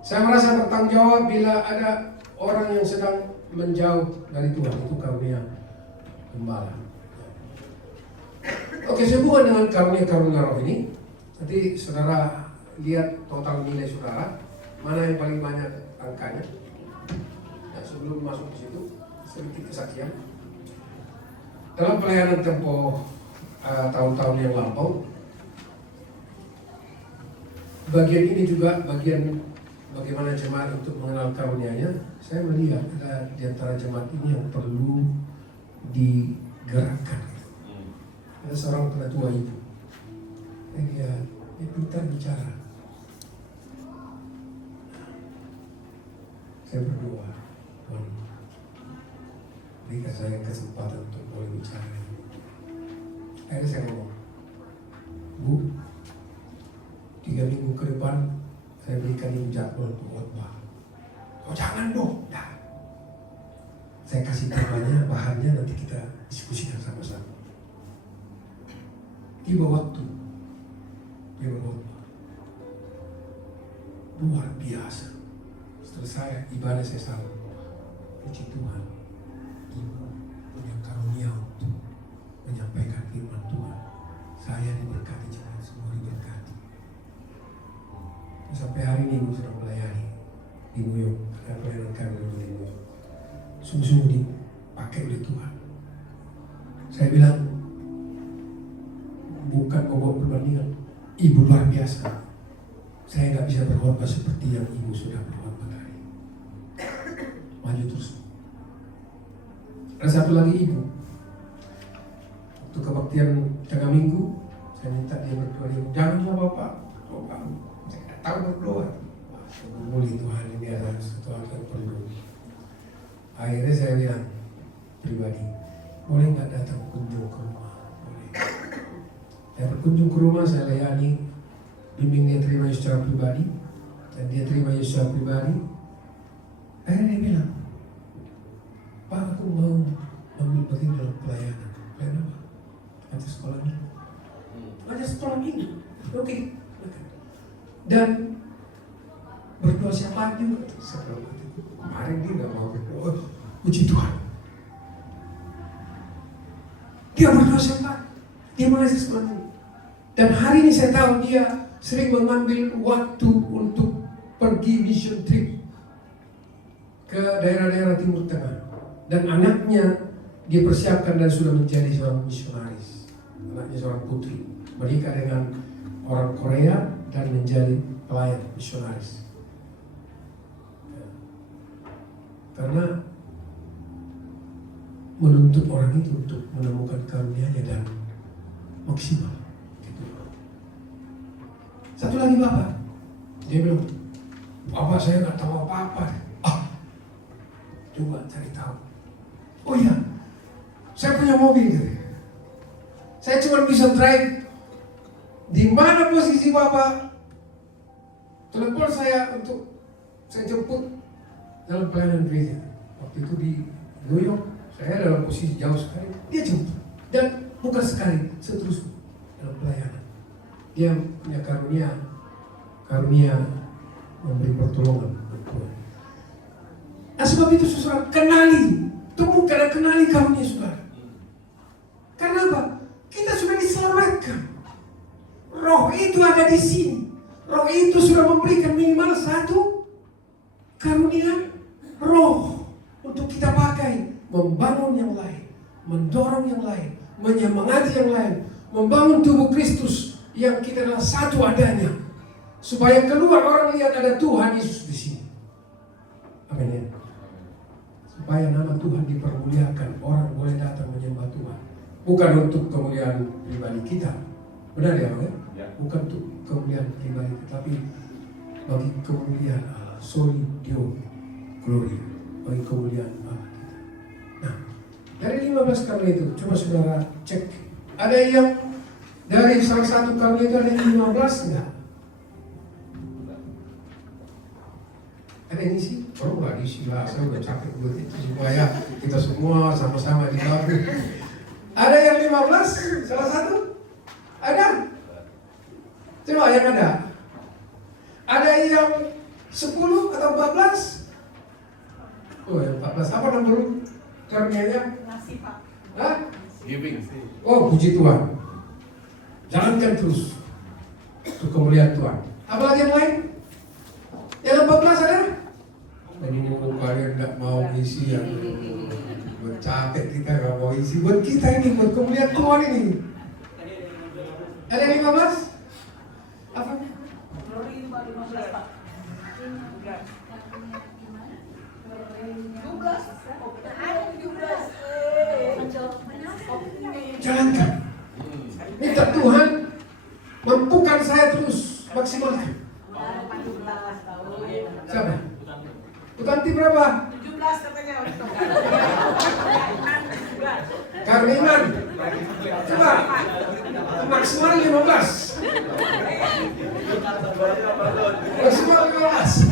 Saya merasa bertanggung jawab bila ada orang yang sedang menjauh dari Tuhan. Itu karunia gembala. Oke, sehubungan dengan karunia roh ini, nanti saudara lihat total nilai saudara, mana yang paling banyak angkanya. Nah, sebelum masuk ke situ, sedikit kesaksian. Dalam pelayanan tempo tahun-tahun yang lampau, bagian ini juga bagian bagaimana jemaat untuk mengenal karunia-Nya. Saya melihat ada di antara jemaat ini yang perlu digerakkan. Ada seorang penatua ibu, dia pintar bicara. Saya berdoa, Tuhan, berikan saya kesempatan untuk boleh bicara. Akhirnya saya ngomong, Bu, 3 minggu ke depan saya berikan ibu jadwal untuk khotbah. Oh jangan dong, nah. Saya kasih temanya, bahannya, nanti kita diskusikan sama-sama. Tiba waktu dia berkhotbah, luar biasa. Setelah ibadah saya selalu, puji Tuhan, ibu punya karunia untuk menyampaikan firman Tuhan. Saya diberkati, jemaat semua diberkati. Sampai hari ini ibu sudah melayani di New York, ada pelayanan kami di New York. Sungguh-sungguh dipakai oleh Tuhan. Saya bilang, bukan membuat perbandingan, ibu luar biasa. Saya nggak bisa berkhotbah seperti yang ibu sudah berkhotbah tadi. Maju terus. Ada satu lagi ibu, untuk kebaktian tengah minggu, saya minta dia berdoa. Dia jangan Bapak, saya nggak tahu berdoa. Muli Tuhan, ini adalah satu hal yang perlu. Akhirnya saya bilang pribadi, boleh nggak datang kunjung ke rumah? Boleh. Saya berkunjung ke rumah, saya layani, bimbing dia terima Yesus secara pribadi, dan dia terima Yesus secara pribadi. Akhirnya dia bilang, Pak, aku mau ambil bagian dalam pelayanan. Pelayanan apa? Ajar sekolah minggu. Ajar sekolah minggu. Oke. Dan berdoa siapa juga. Kemarin dia nggak mau berdoa. Puji Tuhan. Dia berdoa siapa? Dia mengasih semangat. Dan hari ini saya tahu dia sering mengambil waktu untuk pergi mission trip ke daerah-daerah Timur Tengah. Dan anaknya dia persiapkan dan sudah menjadi seorang misionaris. Anaknya seorang putri, menikah dengan orang Korea dan menjadi pelayan misionaris. Karena menuntut orang itu untuk menemukan karunia-Nya dan maksimal. Gitu. Satu lagi Bapak, dia bilang, Bapak saya nggak tahu apa-apa. Coba cari tahu. Oh iya, saya punya mobil gitu. Saya cuma bisa drive. Di mana posisi Bapak? Telepon saya untuk saya jemput dalam pelayanan gereja. Waktu itu di New York, saya dalam posisi jauh sekali. Dia jemput dan bukan sekali, seterusnya dalam pelayanan. Dia punya karunia memberi pertolongan. Nah sebab itu saudara, kenali, temukan dan kenali karunia saudara. Karena apa? Kita sudah diselamatkan. Roh itu ada di sini. Roh itu sudah memberikan minimal satu karunia roh untuk kita pakai membangun yang lain, mendorong yang lain, menyemangati yang lain, membangun tubuh Kristus yang kita adalah satu adanya, supaya keluar orang lihat ada Tuhan Yesus di sini. Amin ya. Supaya nama Tuhan dipermuliakan, orang boleh datang menyembah Tuhan. Bukan untuk kemuliaan pribadi kita, benar ya Bang? Ya? Bukan untuk kemuliaan pribadi, tapi bagi kemuliaan Allah, soli Dio glory, bagi kemuliaan Allah kita. Nah, dari 15 karunia itu, coba saudara cek, ada yang dari salah satu karunia itu ada yang 15 enggak? Ada yang isi? Oh nggak isi lah, saya udah capek buat itu supaya kita semua sama-sama di bawah. Ada yang 15? Salah satu? Ada? Coba yang ada. Ada yang 10 atau 14? Oh yang 14, apa nomor karunianya? Ngasih Pak. Hah? Giving. Oh puji Tuhan. Jalankan terus untuk kemuliaan Tuhan. Apa lagi yang lain? Yang 14 ada? Dan ini kalian nggak mau isi yang buat capek, kita nggak mau isi buat kita ini, buat kemuliaan Tuhan ini. Ada yang 15? Apa? Glory 15 Pak. 17. Jalankan. Minta Tuhan mampukan saya terus maksimalkan. Siapa? Tukanti berapa? 17 katanya. Karena iman. Coba maksimal 15. Maksimal 15.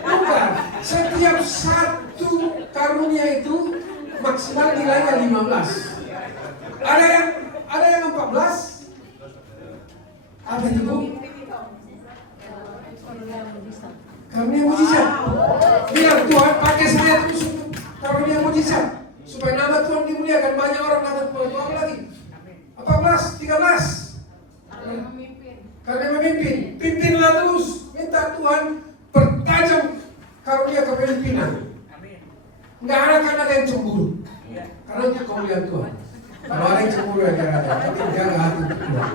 Bukan. Setiap satu karunia itu maksimal nilainya 15. Ada yang 14. Apa itu Bu? Karunia mujizat. Biar Tuhan pakai saya terus untuk karunia mujizat, supaya nama Tuhan dimuliakan, banyak orang datang kepada Tuhan lagi. 14, 13. Karena memimpin, pimpinlah terus. Minta Tuhan pertajam karunia kepemimpinan. Enggak ada yang cemburu. Karena itu kemuliaan Tuhan. Kalau ada yang cemburu ya jangan ada, tapi jaga hati untuk Tuhan.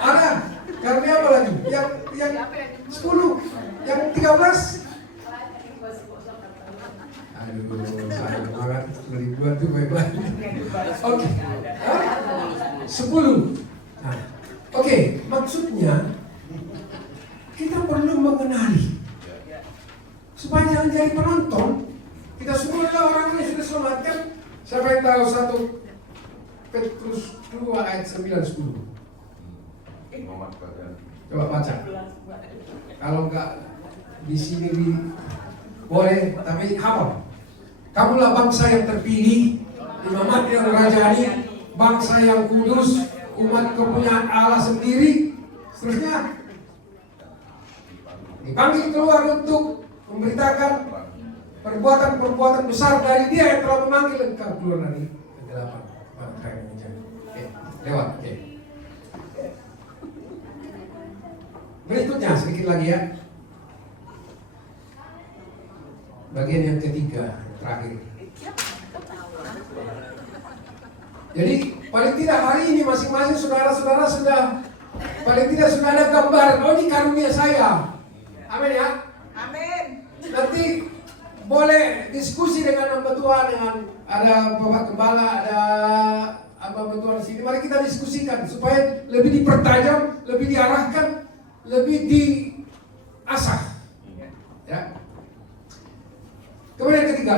Ada. Karunia apa lagi? Yang 10, yang 13. Aduh, saya semangat 2000-an tuh baik-baik. Oke. 10. Nah, oke, maksudnya kita perlu mengenali supaya jangan jadi penonton. Kita semua adalah orang yang sudah selamatkan. Siapa yang tahu 1 Petrus 2 ayat 9-10? Coba baca. Kalau enggak di sini boleh, tapi hafal. Kamulah bangsa yang terpilih, imamat yang rajani, bangsa yang kudus, umat kepunyaan Allah sendiri, seterusnya dipanggil keluar untuk memberitakan perbuatan-perbuatan besar dari Dia yang telah memanggil engkau. Keluar dari kegelapan. Oke, lewat. Oke. Berikutnya sedikit lagi ya. Bagian yang ketiga, terakhir. Jadi paling tidak hari ini masing-masing saudara-saudara sudah paling tidak sudah ada gambar. Oh, ini karunia saya. Amin ya. Amin. Nanti boleh diskusi dengan hamba Tuhan, dengan ada Bapak Gembala, ada hamba Tuhan di sini. Mari kita diskusikan supaya lebih dipertajam, lebih diarahkan, lebih diasah. Ya. Kemudian yang ketiga,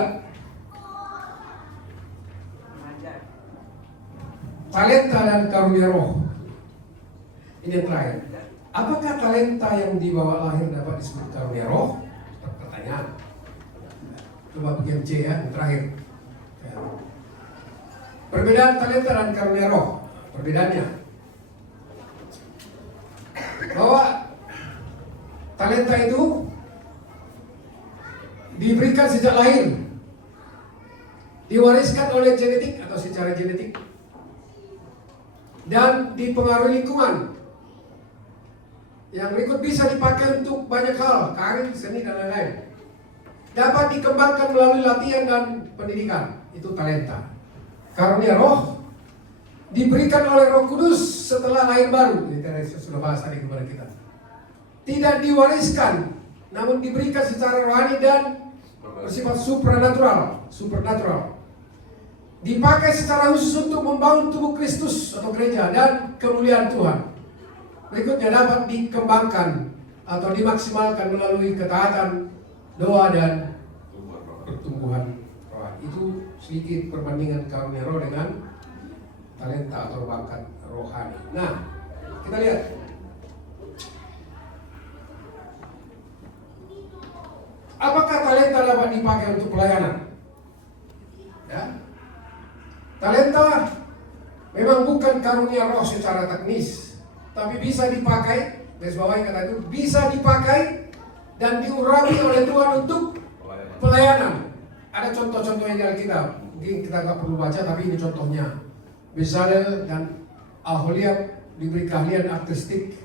talenta dan karunia roh. Ini yang terakhir. Apakah talenta yang dibawa lahir dapat disebut karunia roh? Pertanyaan. Coba bagian C ya, yang terakhir. Ya. Perbedaan talenta dan karunia roh. Perbedaannya bahwa talenta itu diberikan sejak lahir, diwariskan oleh genetik atau secara genetik, dan dipengaruhi lingkungan. Yang berikut bisa dipakai untuk banyak hal, karir, seni, dan lain-lain. Dapat dikembangkan melalui latihan dan pendidikan. Itu talenta. Karunia roh diberikan oleh Roh Kudus setelah lahir baru. Ini sudah bahas tadi kepada kita. Tidak diwariskan, namun diberikan secara rohani dan bersifat supernatural. Dipakai secara khusus untuk membangun tubuh Kristus atau gereja dan kemuliaan Tuhan. Berikutnya dapat dikembangkan atau dimaksimalkan melalui ketaatan, doa, dan pertumbuhan rohani. Itu sedikit perbandingan karunia roh dengan talenta atau bakat rohani. Nah, kita lihat. Apakah talenta dapat dipakai untuk pelayanan? Ya. Talenta memang bukan karunia roh secara teknis, tapi bisa dipakai, garis bawahi kata itu, bisa dipakai dan diurapi oleh Tuhan untuk pelayanan. Ada contoh-contohnya di Alkitab, mungkin kita nggak perlu baca, tapi ini contohnya. Bezalel dan Aholiab diberi keahlian artistik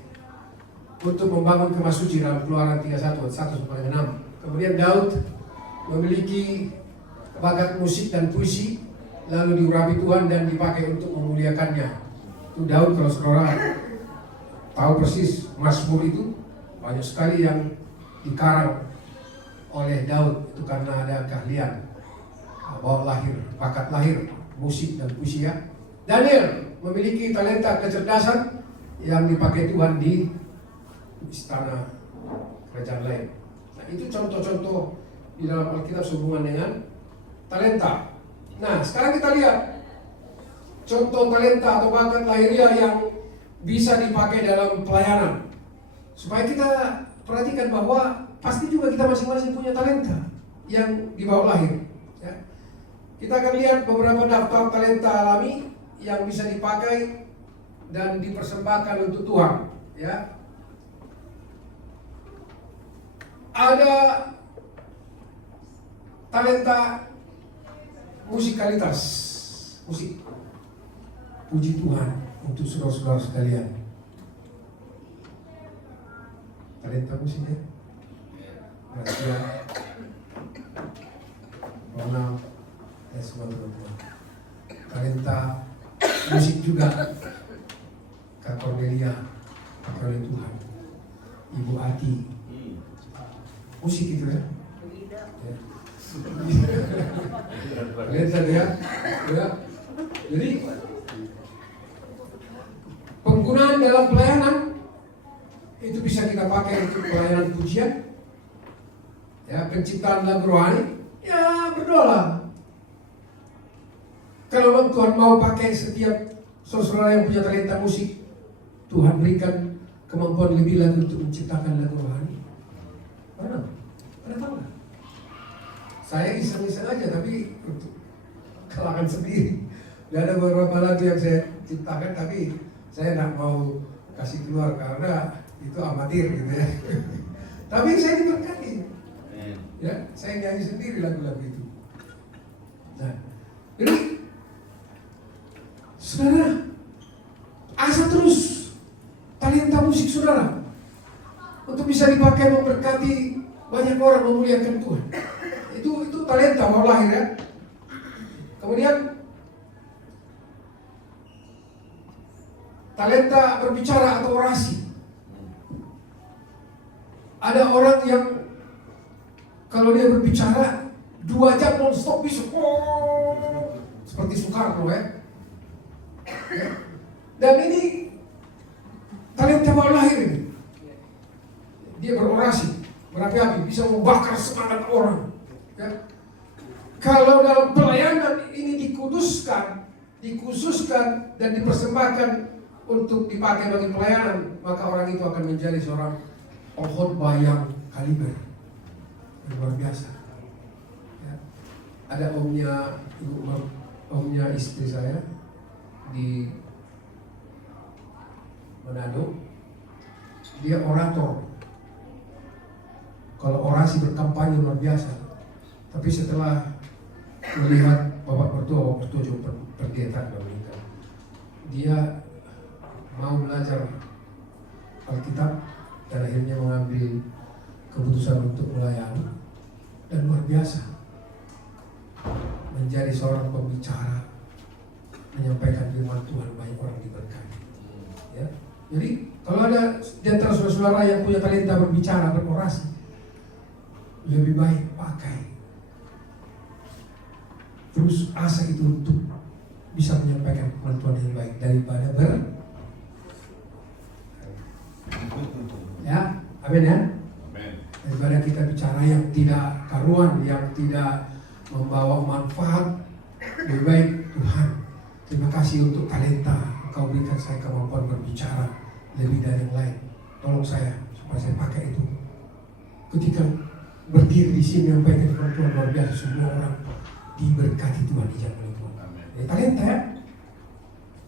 untuk membangun kemah suci dalam Keluaran 31 1-6. Kemudian Daud memiliki bakat musik dan puisi, lalu diurapi Tuhan dan dipakai untuk memuliakannya. Itu Daud, kalau saudara tahu persis Mazmur itu banyak sekali yang dikarang oleh Daud, itu karena ada keahlian bawa lahir, bakat lahir, musik dan puisi ya. Daniel memiliki talenta kecerdasan yang dipakai Tuhan di istana kerajaan lain. Nah, itu contoh-contoh di dalam Alkitab sehubungan dengan talenta. Nah, sekarang kita lihat contoh talenta atau bakat lahiriah yang bisa dipakai dalam pelayanan. Supaya kita perhatikan bahwa pasti juga kita masing-masing punya talenta yang dibawa lahir. Ya. Kita akan lihat beberapa daftar talenta alami yang bisa dipakai dan dipersembahkan untuk Tuhan. Ya. Ada talenta musikalitas, musik. Puji Tuhan untuk saudara-saudara sekalian. Talenta musiknya. Rahasia, Ronald, dan semua teman-teman. Talenta musik juga. Kak Cornelia, oleh Tuhan. Ibu Ati. Musik itu ya. Talenta dia. Ya. Jadi penggunaan dalam pelayanan itu bisa kita pakai untuk pelayanan pujian, ya, penciptaan lagu rohani, ya berdoa. Kalau Tuhan mau pakai setiap saudara yang punya talenta musik, Tuhan berikan kemampuan lebih lagi untuk menciptakan lagu rohani. Mana? Ada tahu nggak? Saya iseng-iseng aja, tapi untuk kalangan sendiri. Dan ada beberapa lagu yang saya ciptakan, tapi Saya nggak mau kasih keluar karena itu amatir gitu ya. Tapi saya diberkati. Ya, saya nyanyi sendiri lagu-lagu itu. Nah, jadi saudara, asah terus talenta musik saudara untuk bisa dipakai memberkati banyak orang, memuliakan Tuhan. Itu talenta mau lahir ya. Kemudian talenta berbicara atau orasi. Ada orang yang kalau dia berbicara 2 jam non-stop bisa seperti Soekarno ya. Dan ini talenta mau lahir ini. Dia berorasi, berapi-api, bisa membakar semangat orang. Ya. Kalau dalam pelayanan ini dikhususkan dan dipersembahkan untuk dipakai bagi pelayanan, maka orang itu akan menjadi seorang pengkhotbah yang kaliber, yang luar biasa. Ya. Ada omnya istri saya di Manado, dia orator. Kalau orasi berkampanye luar biasa. Tapi setelah melihat Bapak Mertua juga pendeta meninggal, dia mau belajar Alkitab dan akhirnya mengambil keputusan untuk melayani, dan luar biasa menjadi seorang pembicara, menyampaikan firman Tuhan, banyak orang diberkati. Ya. Jadi kalau ada di antara saudara-saudara yang punya talenta berbicara, berorasi, lebih baik pakai terus asa itu untuk bisa menyampaikan firman Tuhan yang baik daripada ya, amin ya. Daripada kita bicara yang tidak karuan, yang tidak membawa manfaat, lebih baik Tuhan, terima kasih untuk talenta Engkau berikan saya kemampuan berbicara lebih dari yang lain. Tolong saya supaya saya pakai itu. Ketika berdiri di sini menyampaikan firman Tuhan luar biasa, semua orang diberkati Tuhan, dijaga Tuhan. Talenta ya.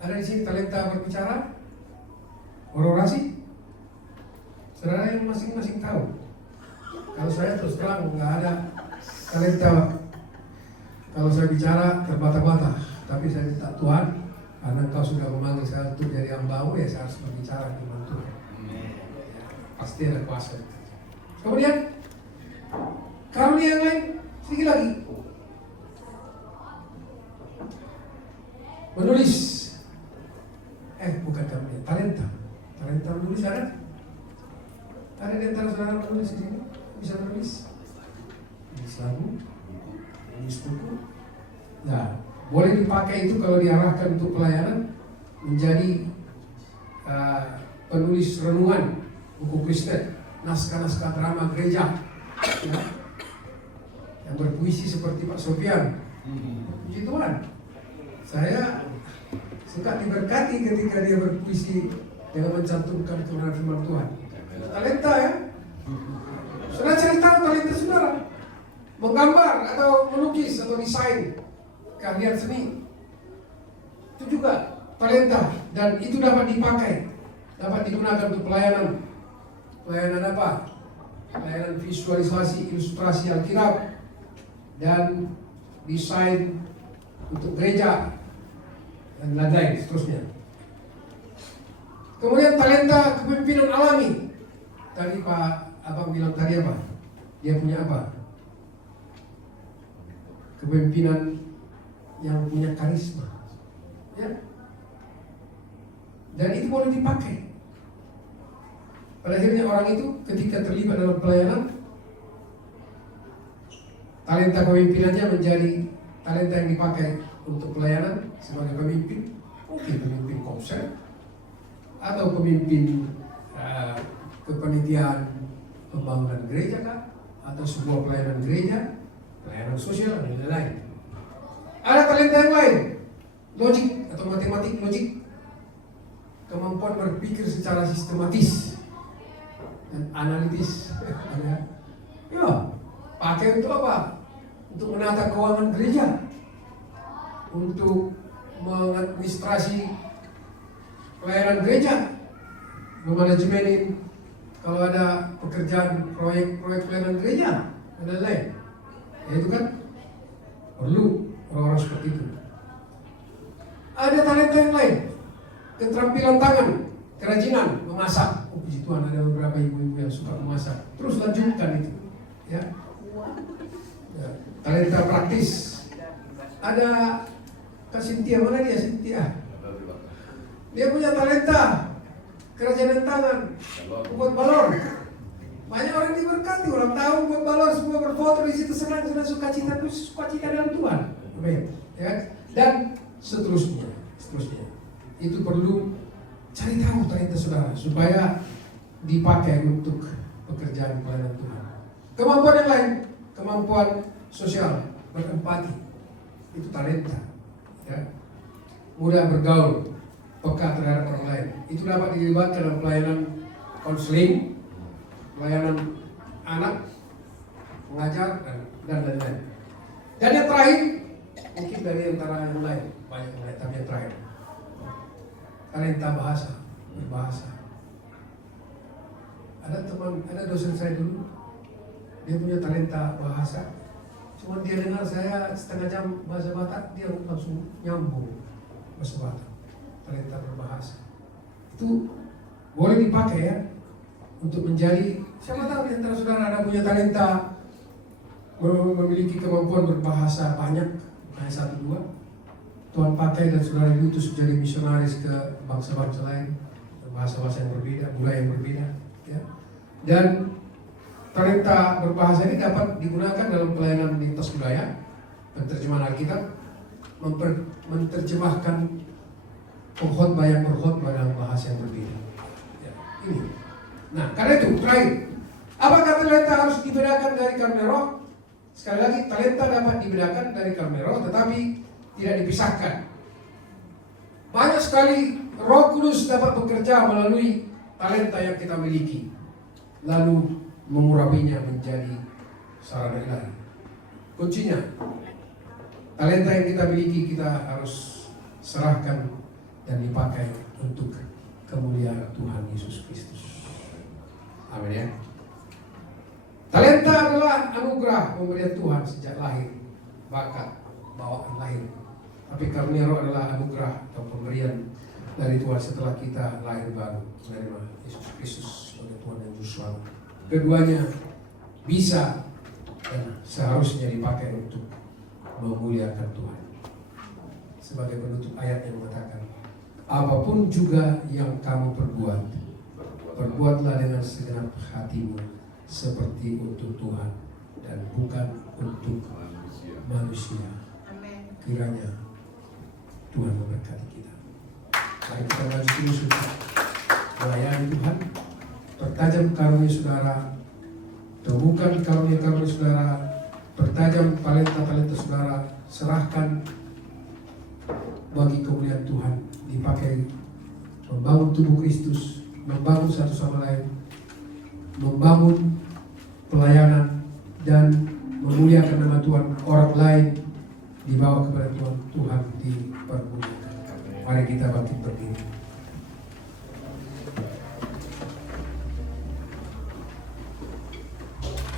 Ada di sini talenta berbicara, berorasi. Saudara yang masing-masing tahu. Kalau saya terus terang nggak ada talenta. Kalau saya bicara terbata-bata, tapi saya minta Tuhan, karena Engkau sudah memanggil saya untuk jadi hamba-Mu, ya saya harus berbicara dengan Tuhan. Pasti ada kuasa. Kemudian karunia yang lain sedikit lagi. Menulis. Bukan karunia, talenta. Talenta menulis ada? Ada di antara saudara menulis di sini? Bisa menulis? Menulis lagu, menulis buku. Nah, boleh dipakai itu kalau diarahkan untuk pelayanan menjadi penulis renungan, buku Kristen, naskah-naskah drama gereja, ya, yang berpuisi seperti Pak Sofian. Puji Tuhan, saya suka diberkati ketika dia berpuisi dengan mencantumkan kebenaran firman Tuhan. Talenta ya. Saudara cari tahu talenta saudara. Menggambar atau melukis atau desain, keahlian seni. Itu juga talenta, dan itu dapat dipakai, dapat digunakan untuk pelayanan. Pelayanan apa? Pelayanan visualisasi, ilustrasi Alkitab, dan desain untuk gereja, dan lain-lain seterusnya. Kemudian talenta kepemimpinan alami. Tadi Pak Abang bilang tadi apa? Dia punya apa? Kepemimpinan yang punya karisma, ya. Dan itu boleh dipakai. Pada akhirnya orang itu ketika terlibat dalam pelayanan, talenta kepemimpinannya menjadi talenta yang dipakai untuk pelayanan sebagai pemimpin, mungkin pemimpin konser atau pemimpin kepanitiaan pembangunan gereja kah, atau sebuah pelayanan gereja, pelayanan sosial, dan lain-lain. Ada talenta yang lain, logik atau matematik logik, kemampuan berpikir secara sistematis dan analitis. Ya, pakai untuk apa? Untuk menata keuangan gereja, untuk mengadministrasi pelayanan gereja, memanajemenin kalau ada pekerjaan proyek pelayanan gereja dan lain-lain. Ya, itu kan perlu orang-orang seperti itu. Ada talenta yang lain, keterampilan tangan, kerajinan, memasak. Oh puji Tuhan, ada beberapa ibu-ibu yang suka memasak. Terus lanjutkan itu, ya. Ya, talenta praktis. Ada Kak Cynthia, mana dia Cynthia? Dia punya talenta kerajinan tangan, buat balon. Banyak orang diberkati, orang tahu buat balon, semua berfoto di situ, senang sukacita dalam Tuhan. Amin. Ya. Dan seterusnya. Itu perlu cari tahu talenta saudara supaya dipakai untuk pekerjaan pelayanan Tuhan. Kemampuan yang lain, kemampuan sosial, berempati, itu talenta. Ya. Mudah bergaul, peka terhadap orang lain. Itu dapat dilibatkan dalam pelayanan konseling, pelayanan anak, mengajar, dan lain-lain. Dan yang terakhir, mungkin dari antara yang lain, banyak yang lain, tapi yang terakhir, talenta bahasa, berbahasa. Ada dosen saya dulu, dia punya talenta bahasa. Cuma dia dengar saya setengah jam bahasa Batak, dia langsung nyambung bahasa Batak. Talenta berbahasa itu boleh dipakai ya untuk menjadi, siapa tahu di antara saudara ada punya talenta memiliki kemampuan berbahasa banyak, hanya 1-2, Tuhan pakai dan saudara diutus menjadi misionaris ke bangsa-bangsa lain, bahasa-bahasa yang berbeda, budaya yang berbeda, ya. Dan talenta berbahasa ini dapat digunakan dalam pelayanan lintas budaya, penerjemahan Alkitab, menerjemahkan pengkhotbah yang berkhotbah dalam bahasa yang berbeda. Ya, ini. Nah, karena itu terakhir, apakah talenta harus dibedakan dari karunia roh? Sekali lagi, talenta dapat dibedakan dari karunia roh, tetapi tidak dipisahkan. Banyak sekali Roh Kudus dapat bekerja melalui talenta yang kita miliki, lalu mengurapinya menjadi sarana ilahi. Kuncinya, talenta yang kita miliki kita harus serahkan dan dipakai untuk kemuliaan Tuhan Yesus Kristus. Amin ya. Talenta adalah anugerah pemberian Tuhan sejak lahir, bakat, bawaan lahir. Tapi karunia roh adalah anugerah atau pemberian dari Tuhan setelah kita lahir baru, menerima Yesus Kristus sebagai Tuhan dan Juru Selamat. Keduanya bisa dan seharusnya dipakai untuk memuliakan Tuhan. Sebagai penutup ayat yang mengatakan, apapun juga yang kamu perbuat, perbuatlah dengan segenap hatimu seperti untuk Tuhan dan bukan untuk manusia. Kiranya Tuhan memberkati kita. Mari kita maju terus untuk melayani Tuhan. Pertajam karunia saudara, temukan karunia-karunia saudara, pertajam talenta-talenta saudara, serahkan bagi kemuliaan Tuhan, dipakai membangun tubuh Kristus, membangun satu sama lain, membangun pelayanan dan memuliakan nama Tuhan. Orang lain dibawa kepada Tuhan, Tuhan dipermuliakan. Mari kita bangkit berdiri.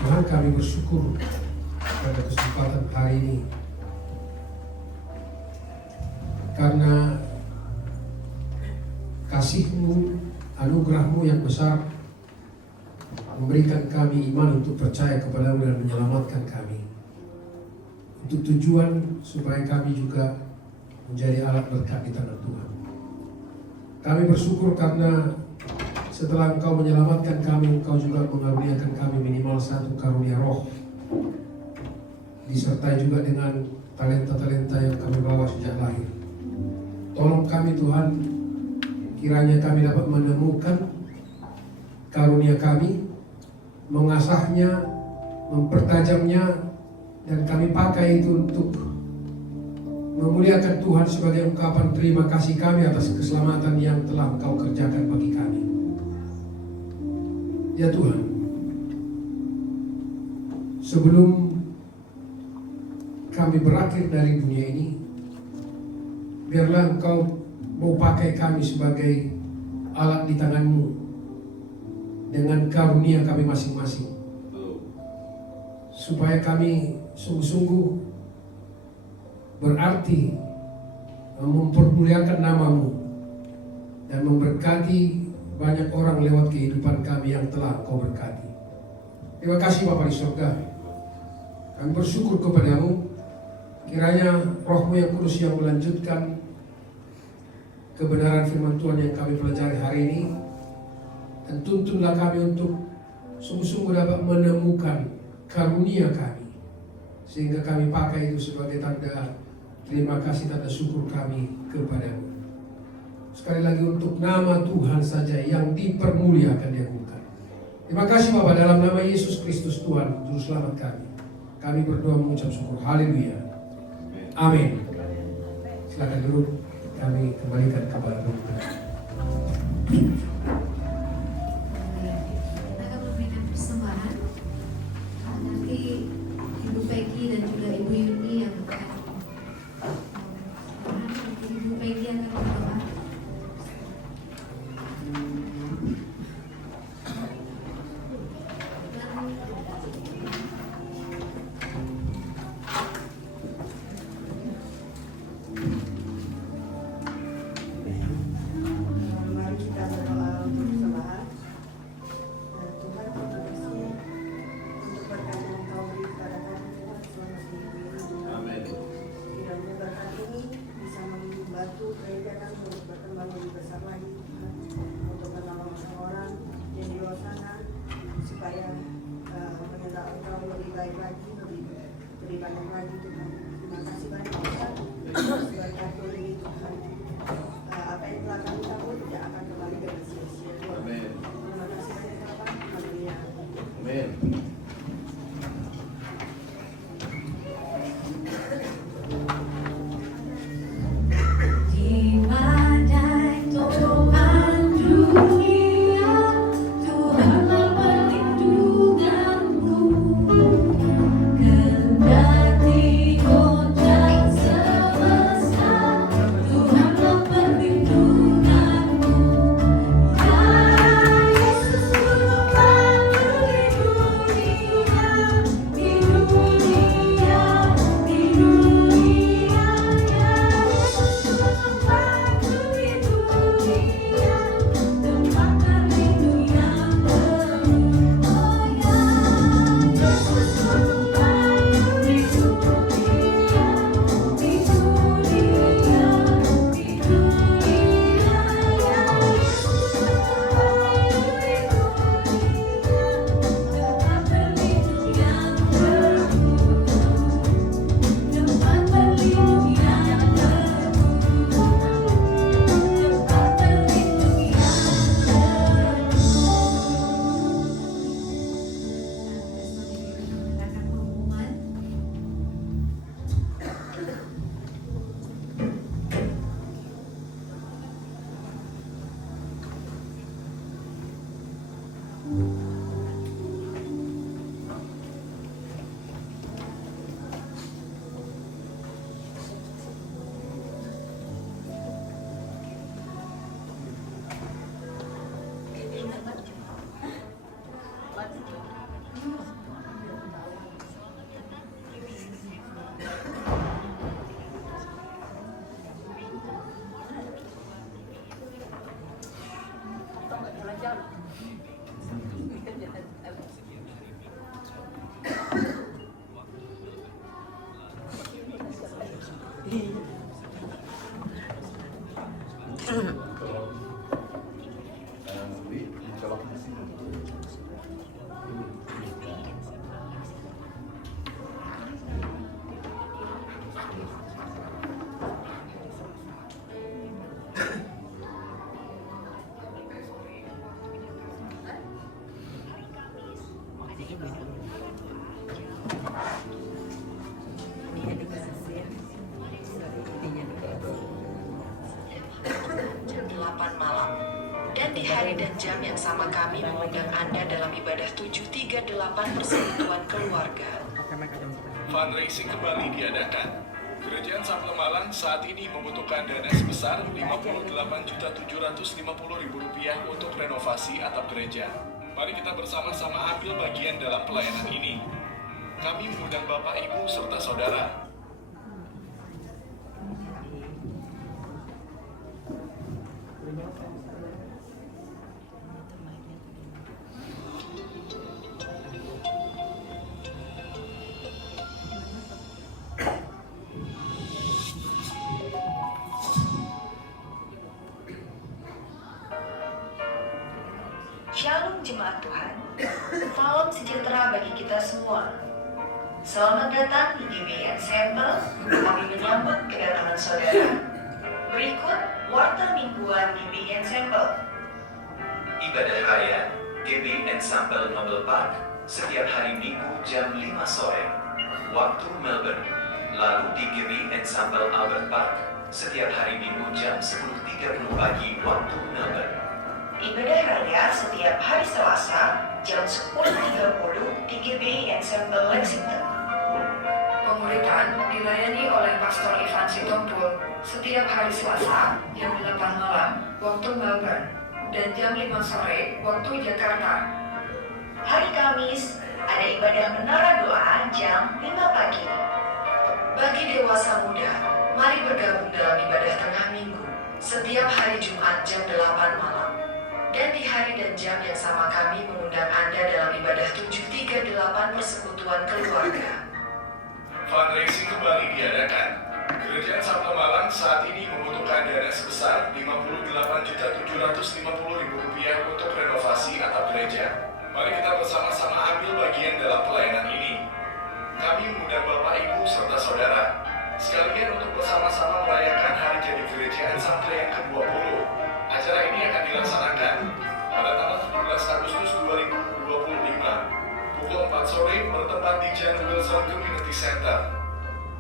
Tuhan, kami bersyukur pada kesempatan hari ini karena kasih-Mu, anugerah-Mu yang besar memberikan kami iman untuk percaya kepada-Mu dan menyelamatkan kami. Untuk tujuan supaya kami juga menjadi alat berkat di tangan Tuhan. Kami bersyukur karena setelah Engkau menyelamatkan kami, Engkau juga mengaruniakan kami minimal satu karunia roh, disertai juga dengan talenta-talenta yang kami bawa sejak lahir. Tolong kami Tuhan, kiranya kami dapat menemukan karunia kami, mengasahnya, mempertajamnya, dan kami pakai itu untuk memuliakan Tuhan sebagai ungkapan terima kasih kami atas keselamatan yang telah Engkau kerjakan bagi kami. Ya Tuhan, sebelum kami berakhir dari dunia ini, biarlah Engkau mau pakai kami sebagai alat di tangan-Mu dengan karunia kami masing-masing, supaya kami sungguh-sungguh berarti mempermuliakan nama-Mu dan memberkati banyak orang lewat kehidupan kami yang telah Kau berkati. Terima kasih Bapa di surga. Kami bersyukur kepada-Mu. Kiranya Roh-Mu yang kudus yang melanjutkan kebenaran firman Tuhan yang kami pelajari hari ini, dan tuntunlah kami untuk sungguh-sungguh dapat menemukan karunia kami, sehingga kami pakai itu sebagai tanda terima kasih, tanda syukur kami kepada-Mu. Sekali lagi untuk nama Tuhan saja yang dipermuliakan, diagungkan. Terima kasih Bapa, dalam nama Yesus Kristus Tuhan Juru Selamat kami berdoa mengucap syukur. Haleluya. Amin. Silakan duduk. Kami kembalikan kepada Tuhan. Kita akan memberikan persembahan. Nanti Ibu Peggy dan juga Ibu Yuni yang akan Ibu Peggy akan berdoa. Mari kita berdoa untuk persembahan. Tuhan, terima kasih untuk berkat yang Engkau beri kepada kami Tuhan selama seminggu ini. Amin. Kiranya berkat ini bisa membantu gereja kami untuk berkembang lebih besar lagi Tuhan, untuk menolong orang-orang yang di luar sana supaya mengenal Engkau lebih baik lagi, lebih banyak lagi Tuhan. Terima kasih banyak Tuhan. Berkat ini Tuhan. Apa yang telah kami tabur tidak akan kembali ke sia-sia Tuhan. Amin. Terima kasih banyak Bapak. Haleluya. Amin. Di badai topan dunia, Tuhanlah perlindunganmu. Kendati goncang semesta, Tuhanlah perlindunganmu. Ya Yesus, Guru Pandu di dunia, di dunia, di dunia. Ya Yesus, Guru Pandu di dunia, tempat berlindung yang penuh. Oh ya Yesus, Guru Pandu di dunia, di dunia, di dunia. Ya Yesus, Guru Pandu di dunia, tempat berlindung yang penuh, tempat berlindung yang penuh, tempat berlindung yang Akan pengumuman. Jam 8 malam. Dan di hari dan jam yang sama kami mengundang Anda dalam ibadah 738 Persekutuan Keluarga. Fundraising kembali diadakan. Kerajaan Sabtu Malang saat ini membutuhkan dana sebesar sebesar Rp58.750.000 untuk renovasi atap gereja. Mari kita bersama-sama ambil bagian dalam pelayanan ini. Kami mengundang Bapak, Ibu, serta Saudara. Shalom jemaat Tuhan, salam sejahtera bagi kita semua. Selamat datang di GBI Ensemble. Kami menyambut kedatangan saudara. Berikut warta mingguan GBI Ensemble. Ibadah Raya GBI Ensemble Noble Park setiap hari Minggu jam 5 sore waktu Melbourne. Lalu di GBI Ensemble Albert Park setiap hari Minggu jam 10.30 pagi waktu Melbourne. Ibadah Raya setiap hari Selasa jam 10.30 di GBI Ensemble Lexington. Pemuridan dilayani oleh Pastor Ivan Sitompul setiap hari Selasa jam 8 malam waktu Melbourne dan jam 5 sore waktu Jakarta. Hari Kamis ada ibadah menara doa jam 5 pagi. Bagi dewasa muda, mari bergabung dalam ibadah tengah minggu setiap hari Jumat jam 8 malam. Dan di hari dan jam yang sama kami mengundang Anda dalam ibadah 738 Persekutuan Keluarga. Fundraising kembali diadakan. Gereja Sabtu Malang saat ini membutuhkan dana sebesar Rp58.750.000 untuk renovasi atap gereja. Mari kita bersama-sama ambil bagian dalam pelayanan ini. Kami mengundang Bapak, Ibu, serta Saudara sekalian untuk bersama-sama merayakan Hari Jadi Gereja Ensemble yang ke-20. Acara ini akan dilaksanakan pada tanggal 17 Agustus 2025 pukul 4 sore bertempat di Jan Wilson Community Center.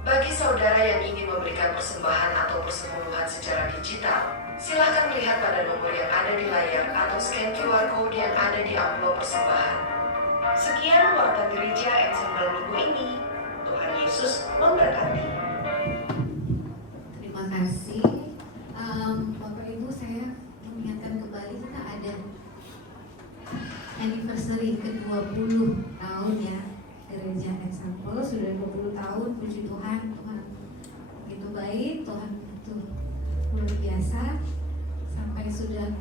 Bagi saudara yang ingin memberikan persembahan atau persepuluhan secara digital, silakan melihat pada nomor yang ada di layar atau scan QR Code yang ada di amplop persembahan. Sekian warta gereja Ensemble minggu ini. Tuhan Yesus memberkati. Terima kasih. Bapak Ibu, saya mengingatkan kembali kita ada anniversary ke-20 tahun ya Gereja Ensemble. Sudah 20 tahun, puji Tuhan. Tuhan begitu baik, Tuhan begitu luar biasa. Sampai sudah